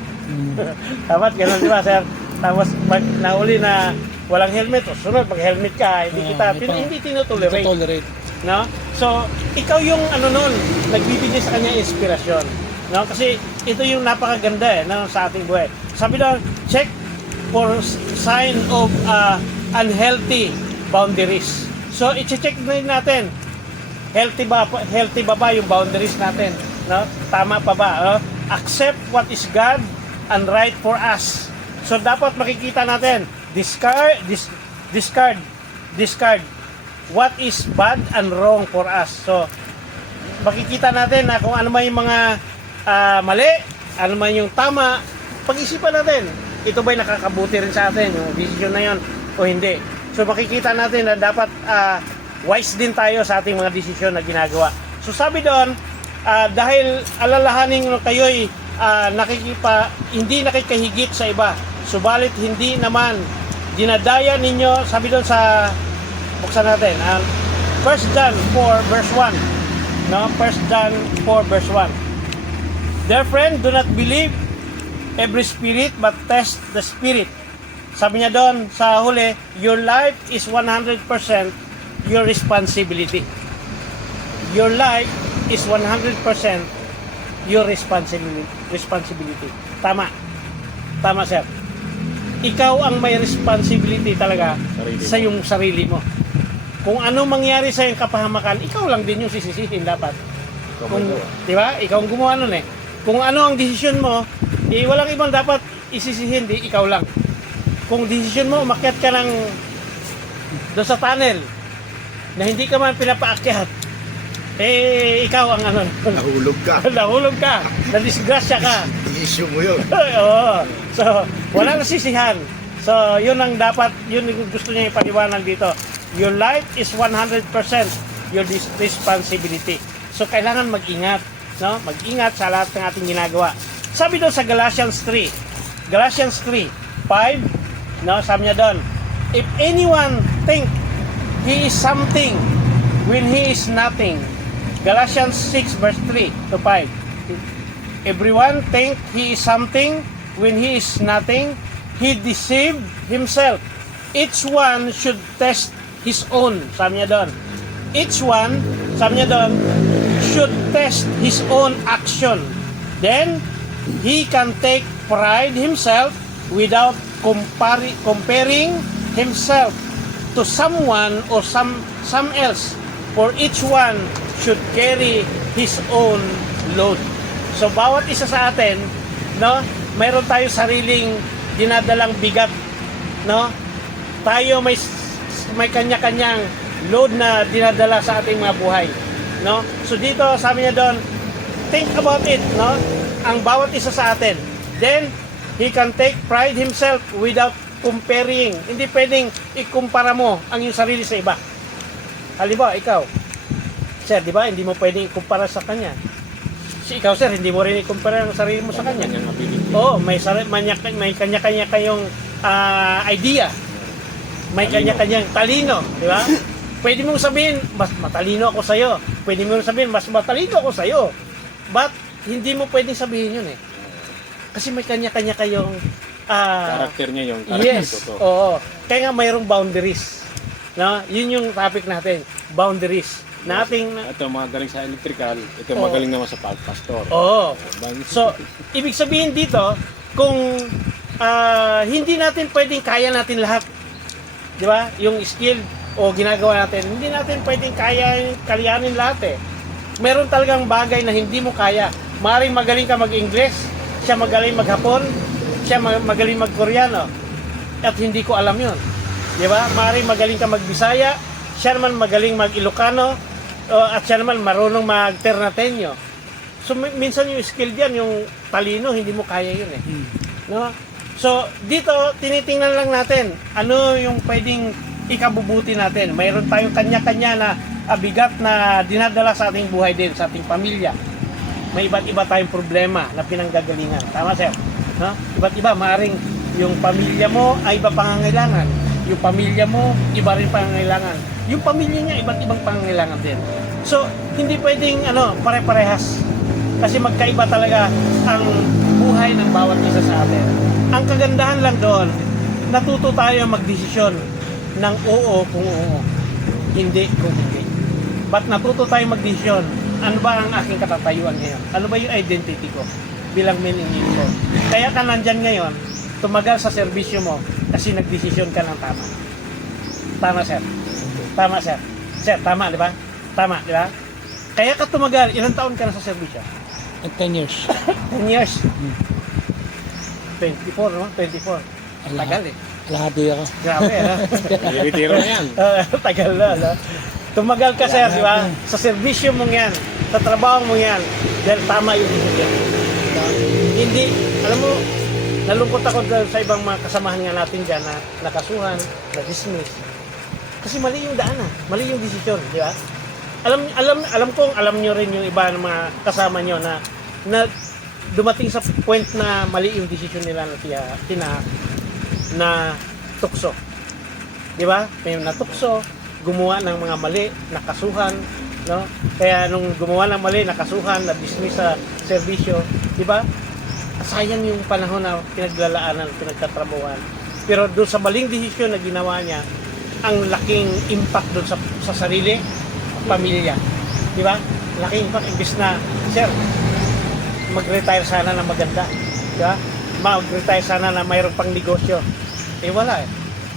Dapat ganun, di ba, sir? Tapos pag nahuli na walang helmet, susunod, pag helmet ka, hindi kita, hindi tinotolerate. No? So, ikaw yung nagbibigay sa kanya inspirasyon. No? Kasi ito yung napakaganda sa ating buhay. Sabi doon, check for sign of unhealthy boundaries. So, i-check din natin, healthy ba yung boundaries natin, no? Tama pa ba, no? Accept what is God and right for us. So dapat makikita natin, discard what is bad and wrong for us. So makikita natin na kung ano man yung mga mali, ano man yung tama, pag-isipan natin, ito ba'y nakakabuti rin sa atin yung decision na yon o hindi. So makikita natin na dapat wise din tayo sa ating mga desisyon na ginagawa. So sabi doon, dahil alalahanin kayo'y hindi nakikahigit sa iba, subalit hindi naman dinadaya ninyo, sabi doon sa, buksan natin, 1 John 4 verse 1, no? 1 John 4 verse 1. Dear friend, do not believe every spirit, but test the spirit. Sabi niya doon sa huli, your life is 100% your responsibility. Your life is 100% your responsibility. Tama. Tama, sir. Ikaw ang may responsibility talaga sa iyong sarili mo. Kung ano mangyari sa iyong kapahamakan, ikaw lang din yung sisisihin dapat. Di ba? Ikaw ang gumawa nun eh. Kung ano ang desisyon mo, walang ibang dapat isisihin, ikaw lang. Kung desisyon mo, umakyat ka ng doon sa tunnel, na hindi ka man pinapaakyat, ikaw ang Nahulog ka. nahulog ka, nadisgrasya ka. Issue mo yun. Oo. So, wala nasisihan. So, yun ang dapat, yun yung gusto niya ipaliwanag dito. Your life is 100% your responsibility. So, kailangan mag-ingat, no? Mag-ingat sa lahat ng ating ginagawa. Sabi doon sa Galatians 3, 5, no? Sabi niya doon, if anyone think he is something when he is nothing. Galatians 6 verse 3 to 5. Everyone think he is something when he is nothing. He deceived himself. Each one should test his own. Sabi niya doon. Each one, sabi niya doon, should test his own action. Then, he can take pride himself without comparing himself to someone or some else, for each one should carry his own load. So bawat isa sa atin, no, mayroon tayo sariling dinadalang bigat, no? Tayo may kanya-kanyang load na dinadala sa ating mga buhay, no? So dito sabi niya doon, think about it, no? Ang bawat isa sa atin. Then he can take pride himself without comparing. Hindi pwedeng ikumpara mo ang iyong sarili sa iba. Halimbawa, ikaw, sir, di ba, hindi mo pwedeng ikumpara sa kanya. Si ikaw, sir, hindi mo rin ikumpara ang sarili mo sa kanya. Oo, may kanya-kanya kayong idea. May kanya-kanyang talino, di ba? Pwede mong sabihin, mas matalino ako sa'yo. Pwede mong sabihin, mas matalino ako sa'yo. But, hindi mo pwedeng sabihin yun eh. Kasi may kanya-kanya kayong Karakter niya yung yes, totoo. oo. Kaya nga mayroong boundaries. No? Yun yung topic natin, boundaries. Ito magaling sa electrical, ito magaling naman sa pastor. Oo. So, ibig sabihin dito, kung hindi natin pwedeng kaya natin lahat, di ba? Yung skill o ginagawa natin, hindi natin pwedeng kalianin lahat eh. Meron talagang bagay na hindi mo kaya. Maring magaling ka mag-English, siya magaling mag-Hapon, siya magaling mag-Koreano, at hindi ko alam yun. Di ba? Maring magaling ka mag-Bisaya, siya naman magaling mag-Ilocano, At siya naman marunong mag-ternatenyo. So minsan yung skill diyan, yung talino, hindi mo kaya yun eh. No? So dito tinitingnan lang natin ano yung pwedeng ikabubuti natin. Mayroon tayong kanya-kanya na bigat na dinadala sa ating buhay din, sa ating pamilya. May iba't iba tayong problema na pinanggagalingan. Tama, sir? No? Iba't iba, maaring yung pamilya mo ay iba pangangailangan. Yung pamilya mo, iba rin pangangailangan. Yung pamilya niya, iba't ibang pangangailangan din. So, hindi pwedeng pare-parehas. Kasi magkaiba talaga ang buhay ng bawat isa sa atin. Ang kagandahan lang doon, natuto tayo magdesisyon ng oo kung oo, hindi kung hindi. But natuto tayo magdesisyon, ano ba ang aking katatayuan ngayon? Ano ba yung identity ko bilang men in uniform? Kaya ka nandyan ngayon, tumagal sa serbisyo mo kasi nagdesisyon ka ng tama. Tama, sir? Tama, sir? Sir, tama, di ba? Tama, di ba? Kaya ka tumagal, ilang taon ka na sa serbisyo? 10 years. 10 years. 24, no? 24. Ang tagal eh. Lahati ako. Grabe, ha? Retiro na yan. Tagal na, no? Tumagal ka, sir, di ba? Sa serbisyo mong yan, sa trabaho mong yan, dahil tama yung decision. Hindi, alam mo, nalungkot ako dahil sa ibang mga kasamahan nga natin dyan na nakasuhan, na-dismiss. Kasi mali yung daanan, mali yung decision, di ba? Alam kong alam nyo rin yung iba ng mga kasama nyo na dumating sa point na mali yung decision nila na tukso. Di ba? May natukso, gumawa ng mga mali, nakasuhan, no? Kaya nung gumawa ng mali, nakasuhan, na-dismiss sa serbisyo, di ba? Sayang yung panahon na pinaglalaanan, pinagtatrabuhan. Pero doon sa maling desisyon na ginawa niya, ang laking impact doon sa sarili, pamilya. Di ba? Laking impact. Imbis na, sir, mag-retire sana na maganda. Di ba? Mag-retire sana na mayroon pang negosyo. Eh wala eh.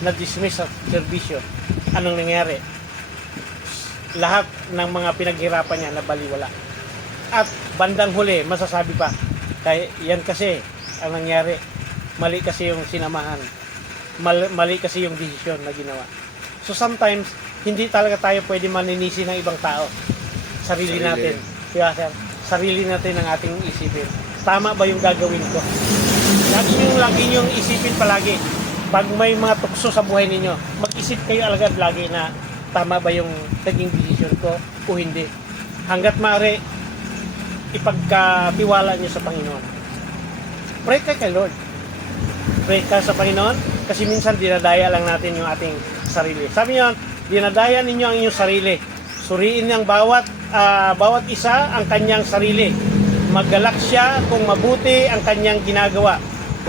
Na-dismiss sa serbisyo. Anong nangyari? Lahat ng mga pinaghirapan niya nabaliwala. At bandang huli, masasabi pa, kaya yan kasi ang nangyari. Mali kasi yung sinamahan. Mali kasi yung desisyon na ginawa. So sometimes, hindi talaga tayo pwede maninisi ng ibang tao. Sarili natin. Kaya sir, sarili natin ang ating isipin. Tama ba yung gagawin ko? Lagi niyong isipin palagi. Pag may mga tukso sa buhay ninyo, mag-isip kayo alagad lagi na tama ba yung naging desisyon ko o hindi. Hanggat maaari, ipagkatiwala niyo sa Panginoon. Pray ka kay Lord. Pray ka sa Panginoon kasi minsan dinadaya lang natin yung ating sarili. Sabi niyo, dinadaya ninyo ang inyong sarili. Suriin ng bawat isa ang kanyang sarili. Maggalak siya kung mabuti ang kanyang ginagawa.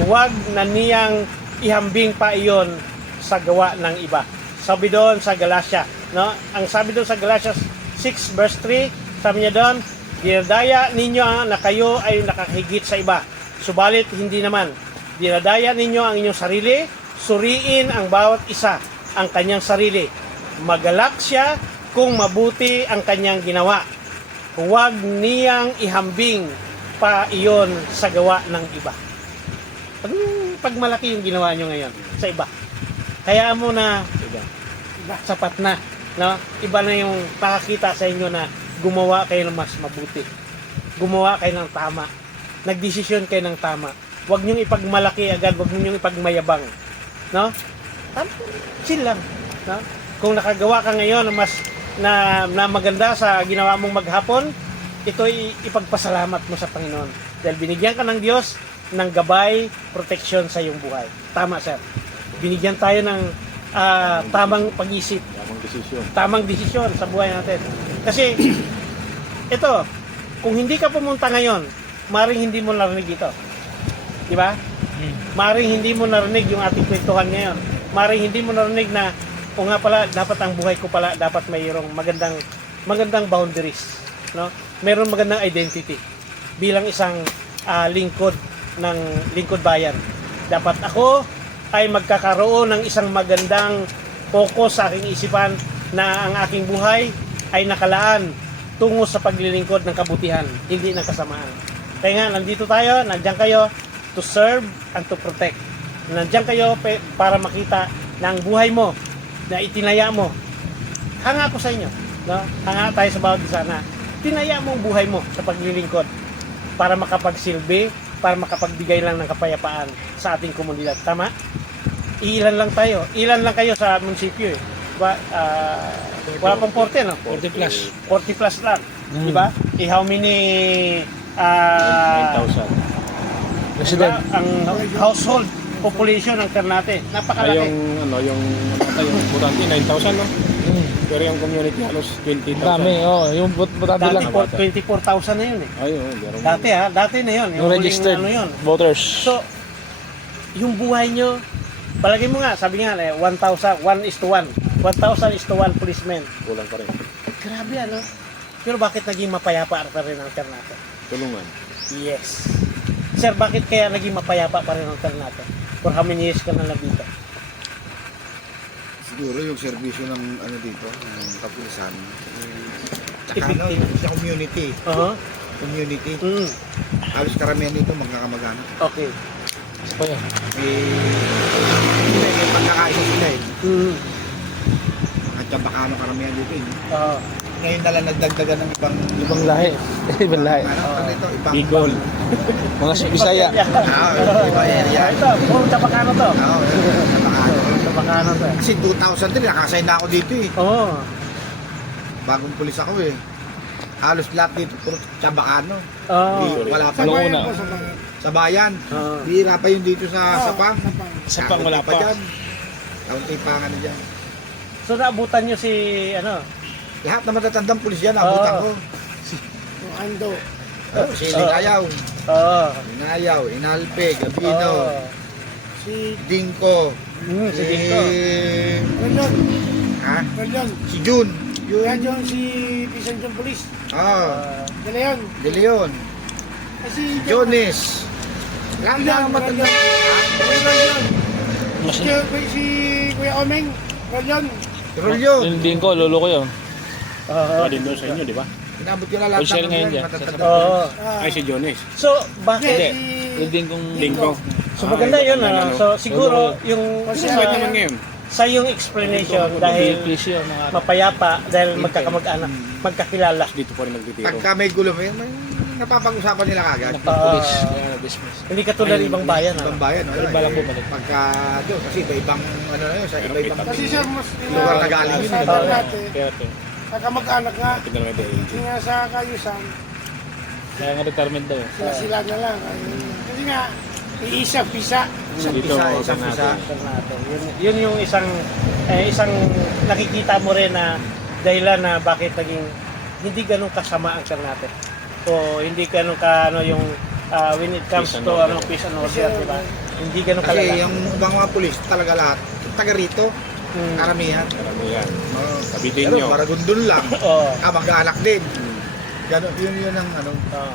Huwag na niyang ihambing pa iyon sa gawa ng iba. Sabi doon sa Galatia, no? Ang sabi doon sa Galatia 6 verse 3, sabi niya doon, dinadaya ninyo na kayo ay nakahigit sa iba. Subalit hindi naman. Dinadaya ninyo ang inyong sarili. Suriin ang bawat isa ang kanyang sarili. Magalak siya kung mabuti ang kanyang ginawa. Huwag niyang ihambing pa iyon sa gawa ng iba. Pag malaki yung ginawa nyo ngayon sa iba, kaya mo na sapat na, no? Iba na yung pakakita sa inyo na gumawa kayo ng mas mabuti. Gumawa kayo ng tama. Nagdesisyon kayo ng tama. Huwag niyong ipagmalaki agad, huwag niyong ipagmayabang. No? Chill lang. No? Kung nakagawa ka ngayon ng mas na maganda sa ginawa mong maghapon, ito ay ipagpasalamat mo sa Panginoon. Dahil binigyan ka ng Diyos ng gabay, proteksyon sa iyong buhay. Tama, sir. Binigyan tayo ng tamang pag-isip. Tamang desisyon sa buhay natin. Kasi, ito, kung hindi ka pumunta ngayon, maring hindi mo narinig ito. Di ba? Maring hindi mo narinig yung ating kwentuhan ngayon. Maring hindi mo narinig na o nga pala, dapat ang buhay ko pala, dapat mayroong magandang boundaries. No? Mayroong magandang identity bilang isang lingkod ng lingkod bayan. Dapat ako ay magkakaroon ng isang magandang focus sa aking isipan na ang aking buhay ay nakalaan tungo sa paglilingkod ng kabutihan, hindi ng kasamaan. Kaya nga, nandito tayo, nandiyan kayo to serve and to protect. Nandiyan kayo para makita na ang buhay mo na itinaya mo. Hanga ko sa inyo. no? Hanga tayo sa bawat isa na tinaya mo ang buhay mo sa paglilingkod para makapagsilbi, para makapagbigay lang ng kapayapaan sa ating komunidad. Tama? Ilan lang tayo. Ilan lang kayo sa munisipyo eh. Diba? Wala pang 40, no? 40 plus. 40 plus lang. Di ba? How many 9,000. diba? Ang household population ng Ternate. Napakalaki. yung butante, 9,000, no? Pero yung community, halos 20,000. Dami, yung butante Dati lang. 24,000 na yun eh. Ay, meron. Dati na yun. Yung huling registered yun. voters. So, yung buhay nyo, palagi mo nga, sabi nga, 1,000, 1:1. 1,000:1 policemen. Kulang pa rin. Grabe ano? Pero bakit naging mapayapa pa rin ang Ternate? Tulungan. Yes. Sir, bakit kaya naging mapayapa pa rin ang Ternate? For how many years ka na dito? Siguro yung serbisyo ng ano dito, ng kapulisan. Tsaka Effective. sa community. Uh-huh. Community. Mm. Halos karamihan dito magkakamag-anak. Okay. Isa pa yan. May pagkakaisa sila eh. Mm. Mga Chabacano karamihan dito eh. Uh, Ngayon na lang nagdagdagan ng Ibang lahi. Ibang lahi. ano ito, ibang Bicol. Mga Bisaya. Iba area. Ito, puro Chabacano to. Oo, Chabacano. Chabacano to. Kasi 2003, nakasign na ako dito eh. Oo. Bagong pulis ako eh. Halos lahat dito, puro Chabacano. Oo. Wala pa. Sa Ano bayan una? po, sa bayan. Sa bayan. Oo. Bihira pa yun dito sa Sapa. Sa pang wala pa. Dyan. Kaunti pa nga na dyan. So naabutan nyo si, ano? Lahat na matatandang pulis yan, abutan ko. Yung Ando. Si Lingayaw. Oo. Lingayaw, Inalpe, Gabino, Oo. Si Dinko. Si Dinko. Rolyon. Ha? Rolyon. Si Jun. Yan yung si Pisan John Police. Ah, Dala yun. De Leon. Kasi Jones. Lahat na matanda. Rolyon. Mas Si Kuya Omeng. Rolyon. Rolyo. yung din ko, lolo ko yun. Oo. Din doon sa inyo, di ba? Inabot ko na lahat Official ng ngayon mga dyan. matatandang Oo. pulis. Ay, si Jones. So, bakit? Hindi, Yung din kong Dingo. So maganda yun, ano? So siguro yung Kasi sa, naman ngayon. sa yung explanation dahil please yun. Mga mapayapa dahil magkakamag-anak, magkakilala. Dito po rin nagtitiro. Pagka may gulo, may napapag-usapan nila kagad. police. Kaya na-dismiss. Hindi katulad ng ibang bayan, Ibang ano? bayan. Pero bala po balik. Pagka doon, kasi iba-ibang, ano na yun, sa iba-ibang. Kasi siya mas Lugar na galing yun, Sa eh. dati, Kaya ito. kakamag-anak nga. Tingnan naman ito. Kasi nga sa Kayusan, Kaya nga retirement daw. sila na lang. Kasi nga, iisa, pisa. Isang Dito, pisa, sa isang pisa. Natin. Yun yung isang nakikita mo rin na dahilan na bakit naging hindi ganun kasama ang Ternate. O hindi ganun ka ano yung when it comes Peace and to order. peace and order, di ba? Hindi ganun Kasi kalala. yung ibang mga pulis, talaga lahat, taga rito, Mm. karamihan. Ano yan? Oo. Sabitin Pero nyo. maragundon lang. Oo. Mag-anak din. Ganun, yun ang ano. Oo.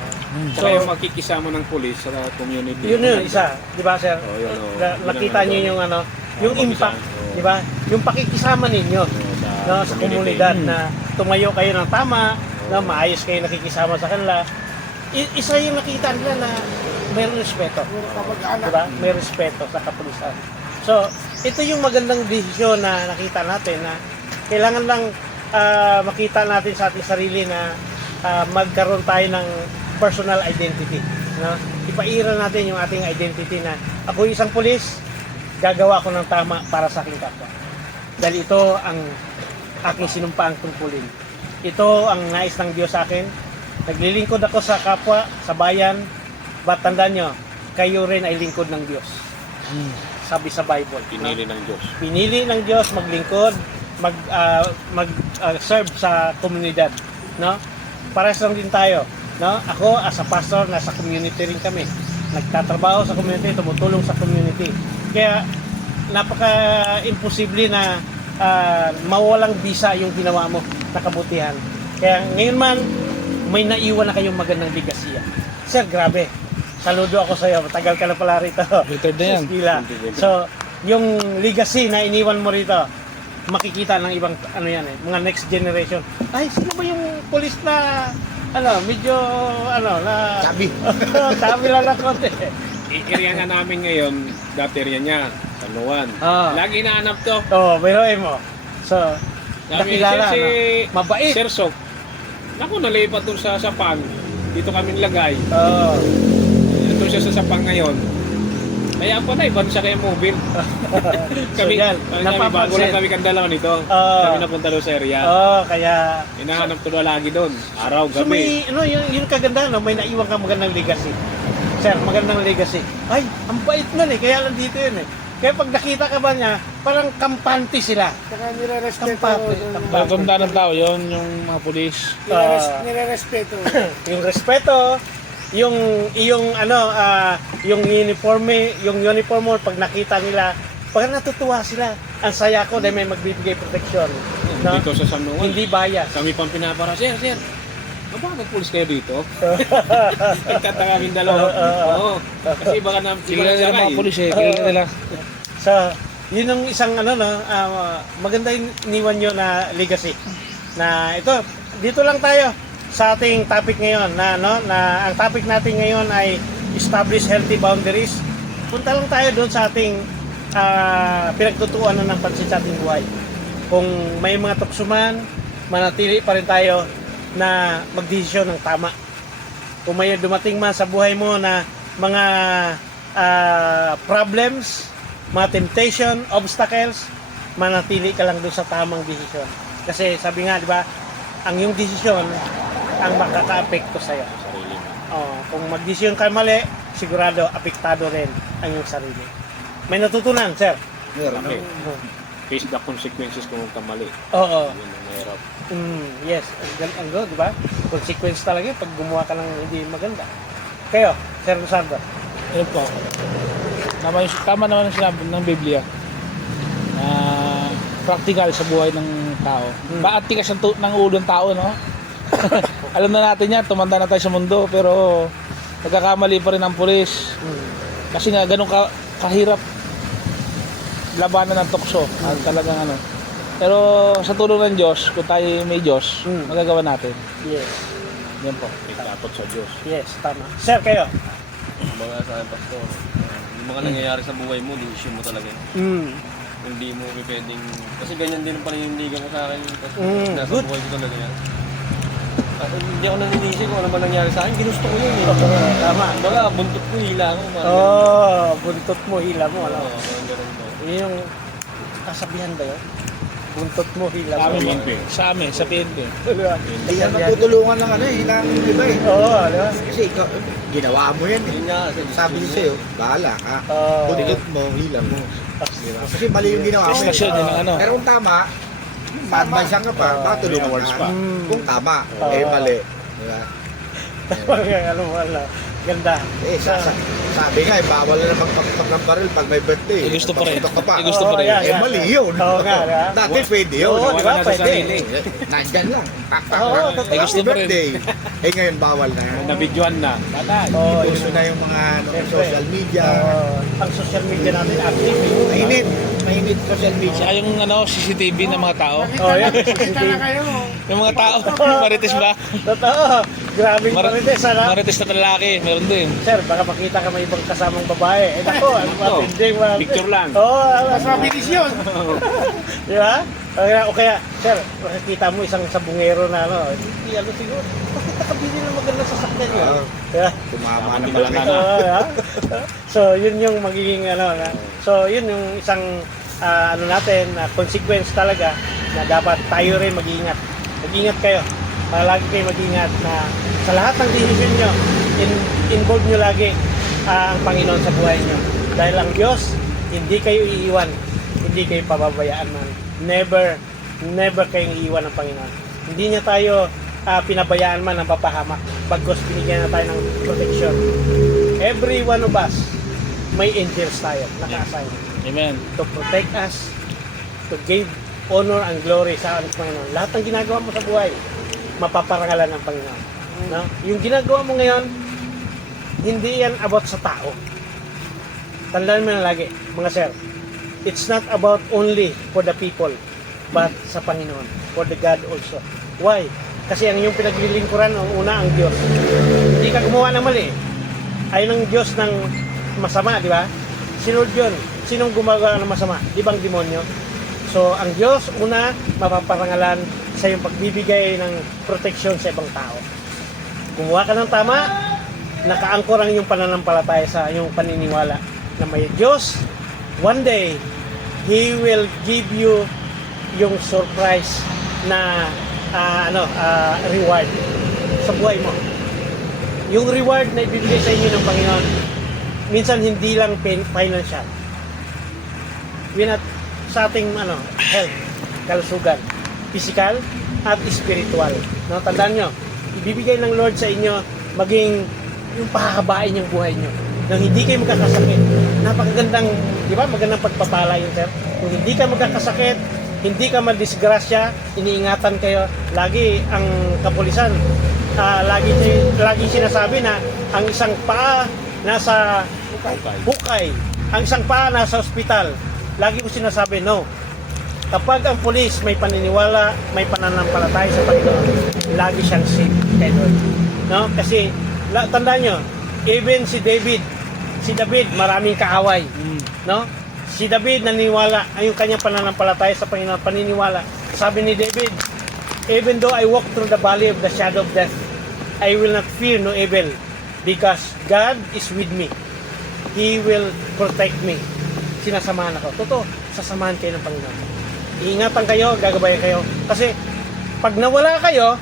Saka yung makikisama ng pulis sa community. Yun isa, di ba sir? Oh, yun, oh. Nakita Yun ang niyo yung ano, yung Oh, impact, oh. di ba? Yung pakikisama ninyo sa komunidad na tumayo kayo ng tama, na maayos kayo nakikisama sa kanila. Isa yung nakita nila na may respeto. Puro kamag-anak. Diba? May respeto sa kapulisan. So, ito yung magandang desisyon na nakita natin na kailangan lang makita natin sa ating sarili na magkaroon tayo ng personal identity. No? Ipairal natin yung ating identity na ako isang pulis, gagawa ko ng tama para sa aking kapwa. Dahil ito ang aking sinumpaang tungkulin. Ito ang nais ng Diyos sa akin. Naglilingkod ako sa kapwa, sa bayan. Ba't tandaan nyo, kayo rin ay lingkod ng Diyos. Sabi sa Bible. Pinili ng Diyos. Pinili ng Diyos maglingkod, mag-serve sa komunidad, no? Parehas lang din tayo, no? Ako as a pastor, nasa community rin kami. Nagtatrabaho sa community, tumutulong sa community. Kaya napaka-imposible na mawalang bisa yung ginawa mo na kabutihan. Kaya ngayon man, may naiwan na kayong magandang ligasiya. Sir, grabe. Saludo ako sa iyo. Matagal ka na pala rito. Retired na yan. Eskila. So, yung legacy na iniwan mo rito, makikita ng ibang ano yan eh, mga next generation. Ay, sino ba yung police na medyo na Sabi. sabi lang na konti. Area nga namin ngayon, dati area niya, San Juan. Ah. Lagi naanap to. Oh, biruin mo. So, nakilala, si no? Mabait. Sir Sok. Naku, nalipat doon sa Sapang. Dito kami lagay. Oo. Ito siya sa Sapang ngayon. Kaya pa na, iban siya kayo mobile. kami, yan, kami bago napapansin. lang kami kandalaw nito. Kami napunta doon sa area. Kaya Hinahanap ko na lagi doon. Araw, so gabi. may yung kaganda, no, may naiwan ka magandang legacy. Sir, magandang legacy. Ay, ang bait nun eh, kaya lang dito yun eh. Kaya pag nakita ka ba niya, parang kampante sila. Saka nire-respeto. Matanda ng tao yun, yung mga pulis. Nire-respeto. Yung respeto, yung yung uniform mo pag nakita nila, pag natutuwa sila. Ang saya ko dahil may magbibigay protection. No? Dito sa Sanungan. Hindi bias. Kami pang pinapara, Sir. Bakit pulis kayo dito? Nagkata kami dalawa. Oo. Kasi baka na Kilala nila mga pulis eh. Kilala nila. So, yun ang isang maganda yung iniwan nyo na legacy. Na ito, dito lang tayo sa ating topic ngayon na ang topic natin ngayon ay establish healthy boundaries. Punta lang tayo doon sa ating pinagtutuunan ng pansin sa ating buhay. Kung may mga tuksuman, manatili pa rin tayo na magdesisyon ng tama. Kung may dumating man sa buhay mo na mga problems, mga temptation, obstacles, manatili ka lang doon sa tamang desisyon. Kasi sabi nga, di ba, ang yung desisyon ang makaka-apekto sa'yo. Kung mag-desisyon ka mali, sigurado apektado rin ang iyong sarili. May natutunan, sir? Meron. Face the consequences kung magkamali. Oo. Yun ang mahirap. Yes, ang go, di ba? Consequence talaga yun pag gumawa ka ng hindi maganda. Kayo, Sir Luzardo. Ayun po. Tama naman ang sinabi ng Biblia na practical sa buhay ng tao. Maatigas ng ulo ng tao, no? Alam na natin yan, tumanda na tayo sa mundo, pero nagkakamali pa rin ang pulis. Kasi nga, ganun kahirap labanan ng tukso. Talagang ano. Pero sa tulong ng Diyos, kung tayo may Diyos, magagawa natin. Yes. Yan po. Ikapot sa Diyos. Yes, tama. Sir, kayo. Mga sa akin, Pastor, yung mga nangyayari sa buhay mo, decision mo talaga. Hindi mo pwedeng, kasi ganyan din ang paninindigan ko sa akin. Nasa good. buhay ko talaga yan. Hindi ako naninisi kung ano ba nangyari sa akin. Ginusto ko yun eh. Tama. Baga, buntot ko, hila ko. Buntot mo, hila mo. Ano? Parang ganun mo. Yun yung kasabihan ba yun? Buntot mo, hila Sa mo. amin, sa amin, sa PNP. Hindi yan matutulungan ng ng iba eh. Oo, di ba? Kasi ikaw, ginawa mo yan eh. Yun nga. Sabi niya sa'yo, bahala ka. Buntot mo, hila mo. Kasi mali yung ginawa mo. Discussion yun ang ano. Pero kung tama, ma-advise ka pa, baka tulungan Awards ka. pa. Kung tama, mali. Diba? Ano mo, ganda. Sabi nga, bawal na magpagpag ng baril pag may birthday. Gusto pa rin. Pagputok ka pa. Gusto pa rin. yan. Mali yun. Oo nga, di ba? Dati pwede yun. Oo, di ba? Wala na sa Pwede. sarili. Nandyan lang. Tak-tak Oo, lang. totoo. Happy Gusto pa rin. birthday. Ngayon bawal na. Nabidyohan na. Patay. Oo, Uso na yung mga Siyempre. social media. Ang social media natin active. Mainit. Mainit social media. Saka yung CCTV ng mga tao. Yan. Nakita na kayo. Yung mga tao, marites ba? Totoo. Grabing marites, ano? Marites na lalaki, meron din. Sir, baka makita ka may ibang kasamang babae. Nako, ano ba? Oo. Hindi mo. Picture lang. Oo. Mas mabilis yun. Di ba? O kaya, sir, makikita mo isang sabungero na hindi siguro. Bakit nakabili ng magandang sasakyan yun? Diba? Tumama na Hindi malaki. na. Yeah. So, yun yung magiging So, yun yung isang natin, consequence talaga na dapat tayo rin mag-iingat. Mag-ingat kayo. Lagi kayo mag-ingat na sa lahat ng decision nyo, involve nyo lagi ang Panginoon sa buhay nyo. Dahil ang Diyos, hindi kayo iiwan. Hindi kayo pababayaan man. Never kayong iiwan ng Panginoon. Hindi niya tayo pinabayaan man ng papahamak. Bagkus binigyan na tayo ng protection. Every one of us, may angels tayo, naka-assign. Amen. To protect us, to give honor and glory sa ating Panginoon. Lahat ng ginagawa mo sa buhay, mapaparangalan ng Panginoon. No? Yung ginagawa mo ngayon, hindi yan about sa tao. Tandaan mo na lagi, mga sir, it's not about only for the people, but sa Panginoon, for the God also. Why? Kasi ang iyong pinaglilingkuran, ang una, ang Diyos. Hindi ka gumawa ng mali. Ay ng Diyos ng masama, di ba? Sinod yun. Sinong gumagawa ng masama? Di bang demonyo? So So, ang Diyos, una, mapaparangalan sa iyong pagbibigay ng proteksyon sa ibang tao. Gumawa ka ng tama, nakaangkor ang iyong pananampalataya sa iyong paniniwala na may Diyos. One day, He will give you yung surprise na reward sa buhay mo. Yung reward na ibibigay sa inyo ng Panginoon, minsan hindi lang financial. Sa ating health, kalusugan, physical at spiritual. No, tandaan nyo, ibibigay ng Lord sa inyo maging yung pahahabain yung buhay nyo. Nang hindi kayo magkakasakit. Napakagandang, di ba? Magandang pagpapala yun, sir. Kung hindi ka magkakasakit, hindi ka madisgrasya, iniingatan kayo. Lagi ang kapulisan, lagi sinasabi na ang isang paa nasa hukay, ang isang paa nasa ospital. Lagi ko sinasabi, no. Kapag ang pulis may paniniwala, may pananampalataya sa Panginoon, lagi siyang safe kay Lord. No? Kasi, tandaan nyo, even si David, maraming kaaway. No? Si David naniniwala, ang kanyang pananampalataya sa Panginoon, paniniwala. Sabi ni David, even though I walk through the valley of the shadow of death, I will not fear no evil, because God is with me. He will protect me. Sinasamahan ako. Totoo, sasamahan kayo ng Panginoon. Iingatan kayo, gagabayan kayo. Kasi, pag nawala kayo,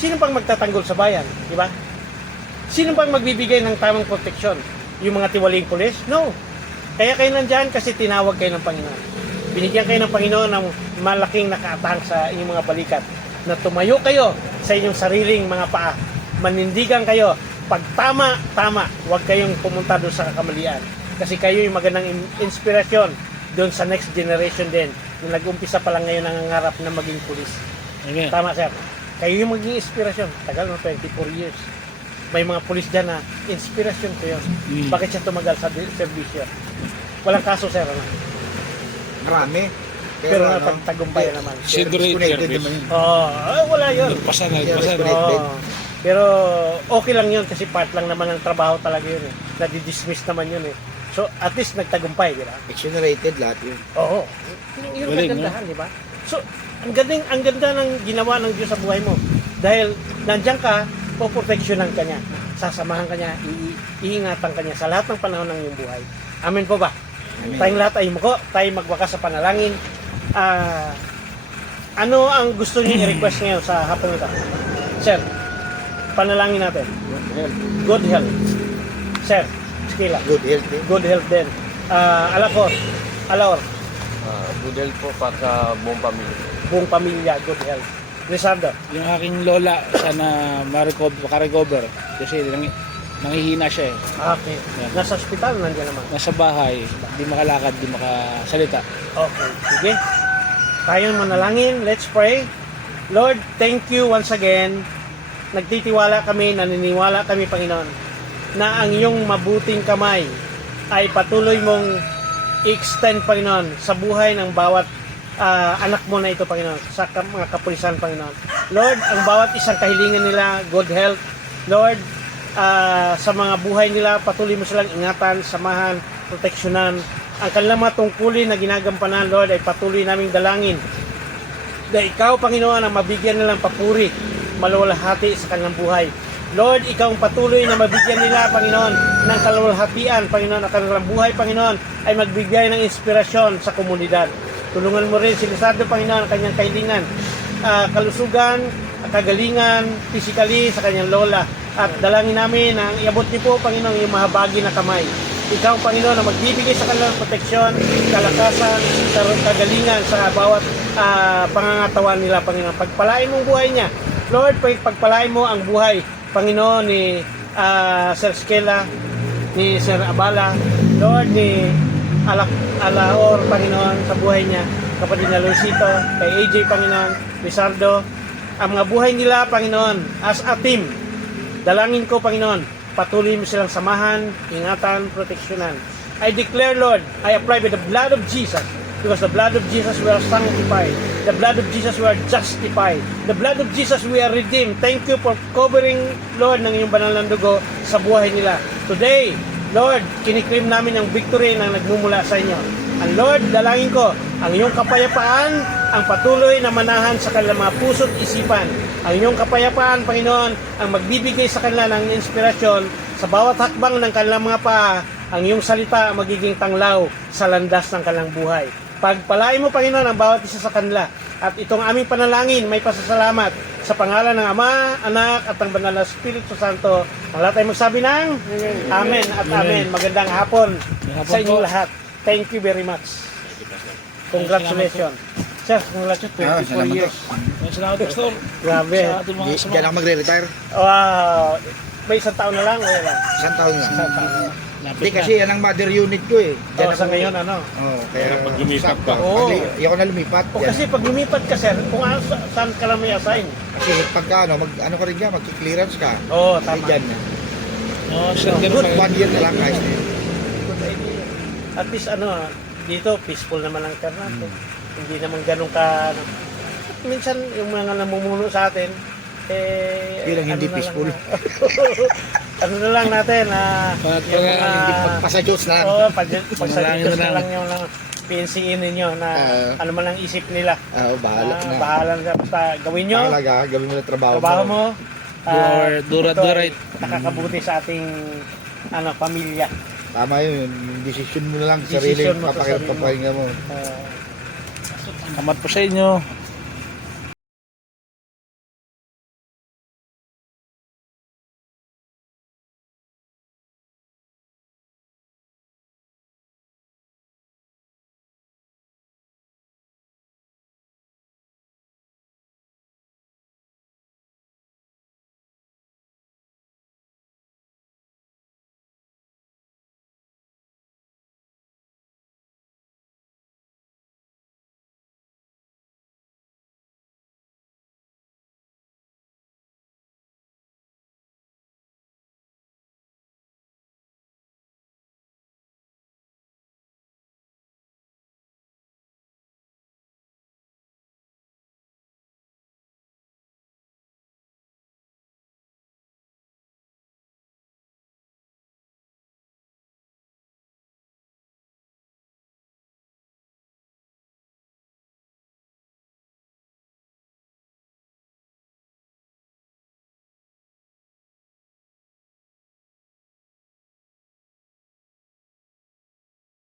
sino pang magtatanggol sa bayan? Di ba? Sino pang magbibigay ng tamang proteksyon? Yung mga tiwaling pulis? No. Kaya kayo nandyan kasi tinawag kayo ng Panginoon. Binigyan kayo ng Panginoon ng malaking nakaatang sa inyong mga balikat na tumayo kayo sa inyong sariling mga paa. Manindigan kayo. Pag tama, huwag kayong pumunta doon sa kakamalian. Kasi kayo yung magandang inspirasyon doon sa next generation din. Yung nag-umpisa pa lang ngayon nangangarap na maging pulis. Amen. Tama, sir. Kayo yung maging inspirasyon. Tagal no, 24 years. May mga pulis dyan na inspirasyon ko yun. Bakit siya tumagal sa servisyo? Walang kaso, sir. Ano? Marami. Pero napagtagumpayan naman. Discriminated Discriminated service. naman yun. Wala yun. Nagpasan. Oo. Pero okay lang yun kasi part lang naman ng trabaho talaga yun eh. Nadi-dismiss naman yun eh. So at least nagtagumpay, di ba? Exonerated lahat yun. Oo. Yung Galing, kagandahan, di ba? So ang ganda ng ginawa ng Diyos sa buhay mo. Dahil nandiyan ka, poproteksyonan ka niya. Sasamahan ka niya, iingatan ka niya sa lahat ng panahon ng iyong buhay. Amen po ba? Amen. Tayong lahat ay tayo magwakas sa panalangin. Ano ang gusto niyo i-request ngayon sa hapon ito? Sir, panalangin natin. Good health. Sir, Skila. Good health din. Good health din. Alaor, Good health po para sa buong pamilya. buong pamilya, good health. Rizardo, Yung aking lola, sana makarecover. Kasi nangihina siya eh. okay. Nasa ospital, nandiyan naman. Nasa bahay, di makalakad, di makasalita. Okay, sige. Tayo manalangin, let's pray. Lord, thank you once again. Nagtitiwala kami, naniniwala kami, Panginoon, na ang iyong mabuting kamay ay patuloy mong i-extend, Panginoon, sa buhay ng bawat anak mo na ito, Panginoon, sa mga kapulisan, Panginoon. Lord, ang bawat isang kahilingan nila, good health. Lord, sa mga buhay nila, patuloy mo silang ingatan, samahan, proteksyonan. Ang kanilang mga tungkulin na ginagampanan, Lord, ay patuloy naming dalangin na ikaw, Panginoon, ang mabigyan nilang papuri, maluwalhati sa kanilang buhay. Lord, ikaw ang patuloy na mabigyan nila, Panginoon, ng kaluwalhatian, Panginoon, ang kanilang buhay, Panginoon, ay magbigay ng inspirasyon sa komunidad. Tulungan mo rin si Lizardo, Panginoon, ang kanyang kahilingan, kalusugan, kagalingan, physically sa kanyang lola. At dalangin namin na iabot niyo po, Panginoon, yung mahabagi na kamay. Ikaw, Panginoon, ang magbibigay sa kanilang proteksyon, kalakasan, kagalingan sa bawat pangangatawan nila, Panginoon. Pagpalain mong buhay niya. Lord, pagpalain mo ang buhay, Panginoon, ni Sir Skela, ni Sir Abala, Lord, ni Alaor, Panginoon, sa buhay niya, kapatid na Luisito, kay AJ, Panginoon, Lizardo, ang mga buhay nila, Panginoon, as a team, dalangin ko, Panginoon, patuloy mo silang samahan, ingatan, proteksyonan. I declare, Lord, I apply with the blood of Jesus, because the blood of Jesus we are sanctified, the blood of Jesus we are justified, the blood of Jesus we are redeemed. Thank you for covering, Lord, ng iyong banal na dugo sa buhay nila. Today, Lord, kiniklaim namin ang victory na nagmumula sa inyo. And Lord, dalangin ko, Ang iyong kapayapaan ang patuloy na manahan sa kanilang mga puso't isipan. Ang iyong kapayapaan, Panginoon, ang magbibigay sa kanila ng inspirasyon sa bawat hakbang ng kanilang mga paa. Ang iyong salita ang magiging tanglaw sa landas ng kanilang buhay. Pagpalain mo, Panginoon, ang bawat isa sa kanila. At itong aming panalangin, may pasasalamat sa pangalan ng Ama, Anak, at ang Banal na Espiritu Santo. Ang lahat ay magsabi ng Amen at Amen. Magandang hapon sa inyong lahat. Thank you very much. Congratulations. Sir, congratulations. 24 salamat years. Salamat, Pastor. Grabe. Sa ating mga Diyan ako magre-retire. Wow. May isang taon na lang. Wala lang. Isang taon lang. Isang taon na lang. Hindi kasi yan ang mother unit ko eh. Oh, sa ngayon, ano? Oo, kaya Pag lumipat ka. Oo. Ayoko na lumipat. O kasi pag lumipat ka, sir, kung saan ka lang may assign. Kasi pagka ano ka rin dyan, mag-clearance ka. Oo, Ay, tama. dyan. Oh, sir, ganun Good. pa. 1 year na lang guys. Good idea. At least dito peaceful naman ang car natin. Hindi naman ganun ka minsan yung mga namumuno sa atin Yun ang hindi na lang peaceful. ano na lang natin Hindi pagpasadyos na. oo, Manalangin pagsadyos na na lang. lang yung PNCE ninyo na ano man ang isip nila. Bahala na. Bahala na. Basta gawin nyo, Talaga, gawin mo na trabaho mo. Do ito the ay right. nakakabuti sa ating pamilya. Tama yun. Yung decision mo na lang. Decision Sarili. mo sa sarili mo. Papahinga mo. Salamat po sa inyo.